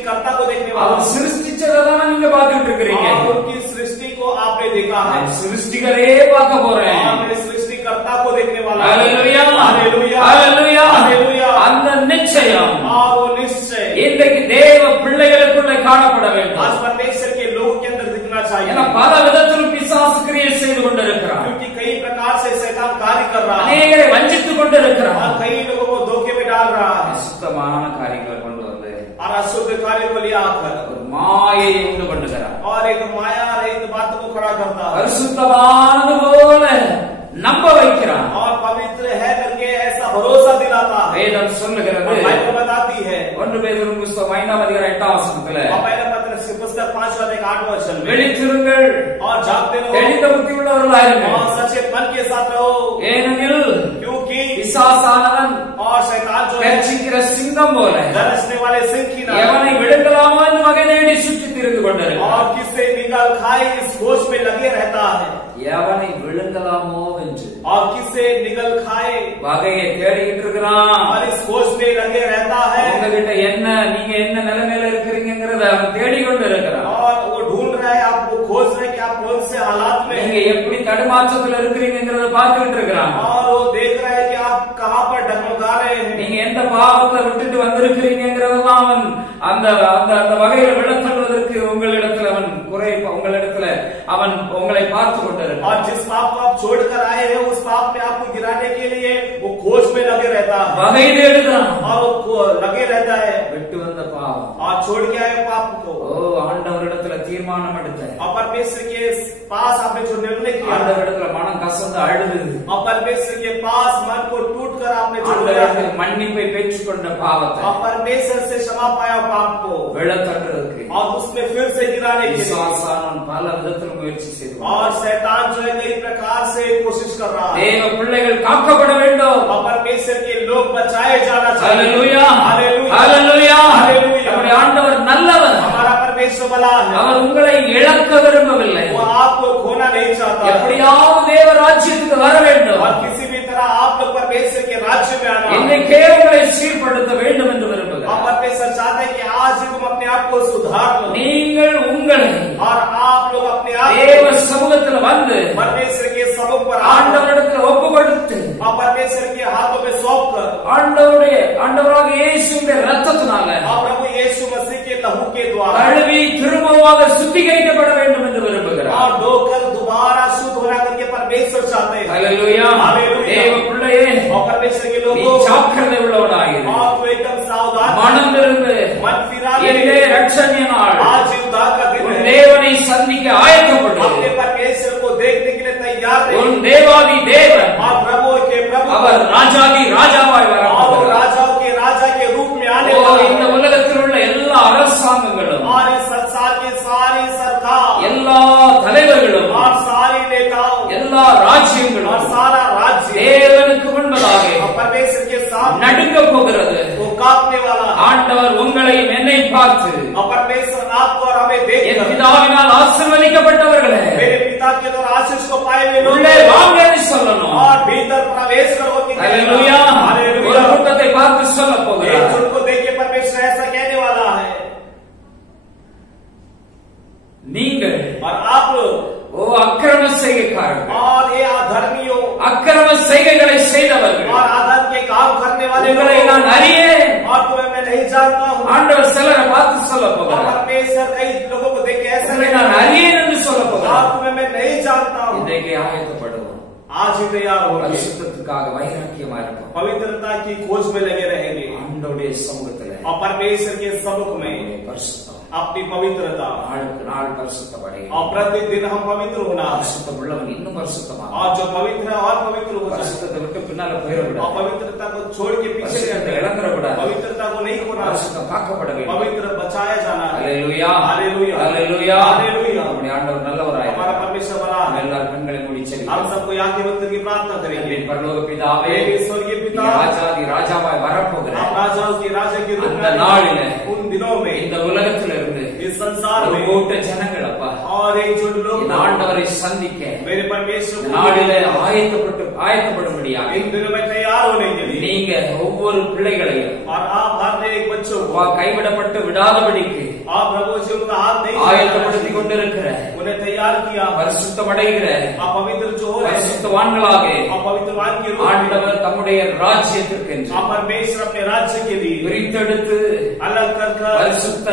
सृष्टिकर्ता को देखने वाला அவர் சிருஷ்டிச்சதான் நீங்க பார்த்துட்டு இருக்கீங்க. उनकी सृष्टि को आपने देखा है। சிருஷ்டிகரே பார்க்க போறேன். मैं सृष्टिकर्ता को देखने वाला हूं। Hallelujah hallelujah hallelujah hallelujah. அந்த நிச்சயம் वो निश्चय இன்றைக்கு தேவ பிள்ளைகளுக்குள்ள காணப்பட வேண்டும். आज परमेश्वर के लोगों के अंदर दिखना चाहिए। ஏன்னா பல விதத்தில் பிசாசு கிரியை செய்து கொண்டிருக்கிறார். क्योंकि कई प्रकार से शैतान कार्य कर रहा है, அநேகரை வஞ்சித்துக் கொண்டிருக்கிறார். कई लोगों को धोखे में डाल रहा है, சுத்தமான காரியங்களை கொண்டு வந்து और अशुद्ध कार्य को ले आकर ஒரு மாயை உண்டு பண்ணுகிறார். और एक माया रहित बात को खड़ा करता है, பரிசுத்தமானது போல நம்ப வைக்கிறார். और पवित्र है करके ऐसा भरोसा दिलाता है। வேதம் சொல்லுகிறது, बाइबल बताती है 1 பேதுரு புத்தகம் 5ஆம் அதிகாரம் 8ஆம் வசனத்திலே, पहला पत्र पुस्तक 5वां अध्याय 8वां वचन में, விழித்திருங்கள், और जागते रहो, தெளிந்த புத்தி உள்ளவர்களாயிருங்கள், और सचेत मन के साथ रहो, ஏனெனில் क्योंकि பிசாசானவன் और शैतान जो है கர்ச்சிக்கிற சிங்கம் போல गरजने वाले सिंह की नाम எவனை விழுங்கலாமோ என்று வகை தேடி சுற்றித் திரிந்து கொண்டிருக்கிறார். और किससे निकाल खाए इस खोज में लगे रहता है, எவனை விழுங்கலாமோ என்று और किससे निकल खाए வகையை தேடிக்கிட்டு இருக்கிறான். और इस खोज में लगे रहता है, உங்ககிட்ட என்ன, நீங்க என்ன நிலைமையில இருக்கிறீங்கிறத அவன் தேடிக்கொண்டு இருக்கிறான். और वो ढूंढ रहा है, आपको खोज रहे कि आप कौन से हालात में நீங்க हैं, எப்படி தடுமாற்றத்துல இருக்கிறீங்கிறத பார்த்துக்கிட்டு இருக்கிறான். और वो देख रहा है कि आप कहाँ पर डगमगा रहे हैं, நீங்க எந்த பாவத்தை விட்டுட்டு வந்திருக்கிறீங்கிறதெல்லாம் அவன் அந்த அந்த அந்த வகையில விளக்குவதற்கு உங்களிடத்துல அவன் உங்களிடத்துல அவன் உங்களை பார்த்து கொண்டிருக்கிறான். और जिस पाप को आप छोड़कर आए हैं उस पाप में आपको गिराने के लिए वो खोज में लगे रहता है, வகை தேடுதான், और वो लगे रहता है விட்டு வந்த பாவம். और छोड़ के आए पाप को। ஆண்டவரிடத்துல தீர்மானம் எடுத்த, और परमेश्वर के पास आपने जो निर्णय किया, ஆண்டவரிடத்துல மனம் கசந்து அழுது, और परमेश्वर के पास मन को टूट कर आपने जो किया, ஆண்டவரிடத்தில் மன்னிப்பை பெற்றுக்கொண்ட பாவத்தை और परमेश्वर से क्षमा पाया पाप को, விழத்தட்டுறதுக்கு और उसमें फिर से गिराने के लिए விசுவாசானவன் பல விதத்தில் முயற்சி செய்வான். और शैतान जो है कई प्रकार से कोशिश कर रहा है। தேவ பிள்ளைகள் காக்கப்பட வேண்டும். और परमेश्वर के लोग बचाए जाना चाहिए। ஹalleluya हालेलुया ஹalleluya हालेलुया। நம்முடைய ஆண்டவர் நல்லவர். हमारा परमेश्वर भला है, அவர் உங்களை இழக்க விரும்பவில்லை. वो आपको खोना नहीं चाहता, எப்படியாவது தேவ ராஜ்யத்துக்கு வர வேண்டும். और किसी भी तरह आप लोग परमेश्वर के राज्य में आना, இன்னைக்கே உங்களை சீர்படுத்த வேண்டும் என்று और விரும்புகிறார். परमेश्वर चाहते हैं कि आज ही तुम अपने आप को सुधार लो, நீங்கள் உங்களை और आप लोग अपने आप தேவ சமூகத்தில் வந்து परमेश्वर के समुख पर ஆண்டவரிடத்தில் ஒப்பு கொடுத்து और परमेश्वर के हाथों में सौंप कर ஆண்டவராக இயேசுவின் இரத்தத்தினால और प्रभु यीशु मसीह के लहू के द्वारा கழுவி திரும்பமாக சுத்திகரிக்கப்பட வேண்டும் என்று விரும்புகிறார். और धोकर दोबारा शुद्ध होना करके परमेश्वर चाहते हैं। ஹalleluya हालेलुया। தேவ பிள்ளையே, और परमेश्वर के நீ लोगों ஜாக்கிரதை உள்ளவனாயிரு. और तो एकदम सावधान, மனம் திரும்பு. मन फिरा இங்கே ரட்சணிய நாள். आज उद्धार का दिन உன் है। தேவனை சந்திக்க ஆயத்தப்படு. अपने परमेश्वर को देखने के लिए तैयार रहिए। உன் தேவாதி தேவன் और प्रभु के प्रभु அவர் ராஜாதி ராஜாவாய் और வரப்போகிறார். राजाओं के राजा के रूप में आने ஓ, वाला இந்த है। உலகத்தில் உள்ள எல்லா அரசாங்கங்களும், और इस संसार की सारी सरकार எல்லா தலைவர்களும், और सारी नेताओं எல்லா ராஜ்யங்களும் और सारा राज्य தேவனுக்கு முன்பதாக और परमेश्वर के सामने நடுங்க போகிறது. वो कांपने वाला है। ஆண்டவர் உங்களையும் என்னை பார்த்து, और परमेश्वर आपको और हमें என் देखकर, பிதாவினால் ஆசீர்வதிக்கப்பட்டவர்களே मेरे पिता के द्वारा आशीष को पाए हुए लोग உள்ளே வாங்க என்று சொல்லணும். और भीतर प्रवेश करो कि ஹalleluya. ஒரு கூட்டத்தை பார்த்து சொல்ல एक போகிறார். झुंड को देखिए परमेश्वर ऐसा कहने वाला है, நீங்கள் और आप लोग ஓ அக்கிரம செய்கைக்காரர்கள், और ये अधर्मियों அக்கிரம செய்கைகளை செய்தவர்கள், और अधर्म के काम करने वाले உங்களை लोग, நான் அறியேன். और तुम्हें मैं नहीं जानता हूँ। ஆண்டவர் சிலரை பார்த்து சொல்ல और போகிறார். परमेश्वर कई लोगों को देख के ऐसा உங்களை कहता நான் है, அறியேன் என்று சொல்ல और போகிறார். तुम्हें मैं नहीं जानता हूँ। இன்றைக்கு ஆயத்தப்படுவோம். आज ही तैयार हो, பரிசுத்தத்துக்காக வைராக்கியமா இருப்போம். पवित्रता की खोज में लगे रहेंगे, ஆண்டவருடைய சமூகத்திலே और परमेश्वर के सम्मुख में பரிசுத்தம், अपनी पवित्रता, நாளுக்கு நாள் பரிசுத்தப்படை. और प्रतिदिन हम पवित्र होना है। பரிசுத்தம் உள்ளவன் இன்னும் பரிசுத்தமாக, और जो पवित्र है और पवित्र हो जाए, பரிசுத்தத்தை விட்டு பின்னால और போயிடக்கூடாது. पवित्रता को छोड़ के पीछे பரிசுத்தத்தை रहना, இழந்துடக்கூடாது. पवित्रता को नहीं खोना, பரிசுத்தம் காக்கப்பட வேண்டும். पवित्र बचाया जाना है। ஹalleluya हालेलुया ஹalleluya. हालेलुया। நம்முடைய ஆண்டவர் நல்லவராய் हमारा परमेश्वर बड़ा है। எல்லாரும் கண்களை மூடி हम செல்லுங்கள். सबको आंखें बंद करके प्रार्थना करेंगे। என் பரலோக பிதாவே, हे स्वर्गीय நீ पिता, ராஜாதி ராஜாவாய் வரப்போகிறார். आप राजाओं के राजा के रूप அந்த நாளிலே में उन दिनों में இந்த உலகத்திலிருந்து इस संसार में கூட்ட ஜனங்கள் அப்பா और एक झुंड लोग ஆண்டவரை சந்திக்க मेरे परमेश्वर को நாளிலே ஆயத்தப்படும்படியாக इन दिनों में तैयार होने के लिए நீங்க ஒவ்வொரு பிள்ளைகளையும் और आप हर एक बच्चों को கைவிடப்பட்டு விடாதபடிக்கு आप प्रभु जी उनका हाथ नहीं ஆயத்தப்படுத்திக் கொண்டிருக்கிற उन्हें तैयार किया பரிசுத்தமடைகிற आप पवित्र जो हो रहे பரிசுத்தவான்களாக आप पवित्रवान के रूप ஆண்டவர் தம்முடைய ராஜ்யத்திற்கு आप परमेश्वर अपने राज्य के लिए பிரித்தெடுத்து अलग कर பரிசுத்த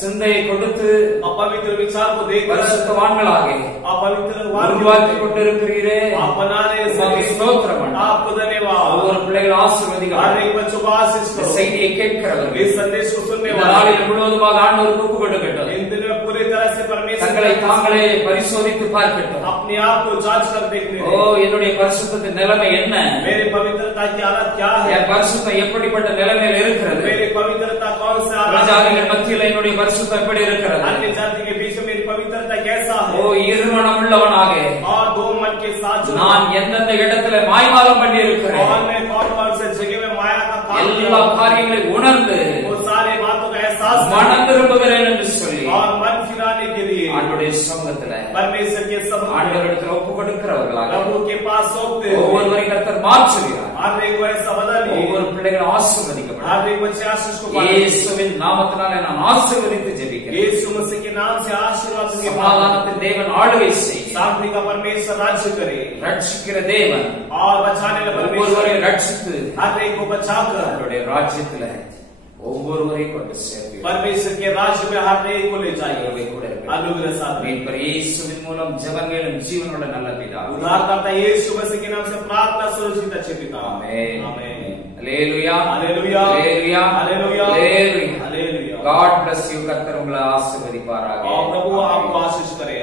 சிந்தையை கொடுத்து आप पवित्र विचार को देख பரிசுத்தவான்களாக आप पवित्र உருவாக்கி கொண்டிருக்கிறீரே आप बना रहे ஸ்தோத்திரம் आपको धन्यवाद ஒவ்வொரு பிள்ளைகள் ஆசீர்வதிங்க हर एक बच्चों को आशीष करो செய்தியை கேட்கிறவர்கள் इस संदेश को सुनने இந்த நாளில் முழுவதுமாக ஆண்டவருக்கு ஒப்பு கொடுக்கட்டும் इन दिनों पूरी तरह से परमेश्वर தங்களை தாங்களே பரிசோதித்து பார்க்கட்டும் अपने आप को जांच कर देखने ஓ என்னுடைய பரிசுத்தத்தின் நிலைமை என்ன मेरी पवित्रता की हालत क्या है என் பரிசுத்தம் எப்படிப்பட்ட நிலைமையில் இருக்கிறது मेरी पवित्रता कौन से பிரஜாதிகள் மத்தியில் என்னுடைய பரிசுத்தம் எப்படி இருக்கிறது अन्य जाति के बीच में मेरी पवित्रता कैसा है ஓ இருமனம் உள்ளவனாக और दो मन के साथ நான் எந்தெந்த இடத்துல மாய்மாலம் பண்ணி இருக்கிறேன் और मैं कौन से जगह में माया का काम எல்லா காரியங்களையும் உணர்ந்து वो सारे बातों का एहसास மனம் திரும்புகிறேன் என்று சொல்லி और मन फिराने के लिए ஆண்டவருடைய சமூகத்துல परमेश्वर के समुख ஆண்டவரிடத்தில் ஒப்பு கொடுக்கிறவர்களாக प्रभु के पास सौंपते ஒவ்வொருவரையும் கர்த்தர் மாற்றுகிறார் हर एक को ऐसा बदल ஒவ்வொரு பிள்ளைகளும் ஆசீர்வதிக்கப்படும் हर एक बच्चे आशीष को पाए இயேசுவின் நாமத்தினாலே நான் ஆசீர்வதித்து ஜெபிக்கிறேன் यीशु मसीह के नाम से आशीर्वाद के சமாதானத்தின் தேவன் ஆளுகை செய் शांति का परमेश्वर राज्य करे ரட்சிக்கிற தேவன் और बचाने वाला परमेश्वर ஒவ்வொருவரையும் ரட்சித்து हर एक को बचाकर அவருடைய ராஜ்யத்துல ஒவ்வொருவரையும் கொண்டு சேர்த்து परमेश्वर के राज्य में हर एक को ले जाएगा கூட अनुग्रह साथ மீட்பர் இயேசுவின் மூலம் ஜெபங்களும் ஜீவனுள்ள நல்ல பிதாவே उद्धारकर्ता यीशु मसीह के नाम से प्रार्थना सुरक्षित अच्छे पिता amen amen hallelujah hallelujah hallelujah hallelujah hallelujah hallelujah God bless you கர்த்தர் உங்களை ஆசீர்வதிப்பாராக और प्रभु आपको आशीष करे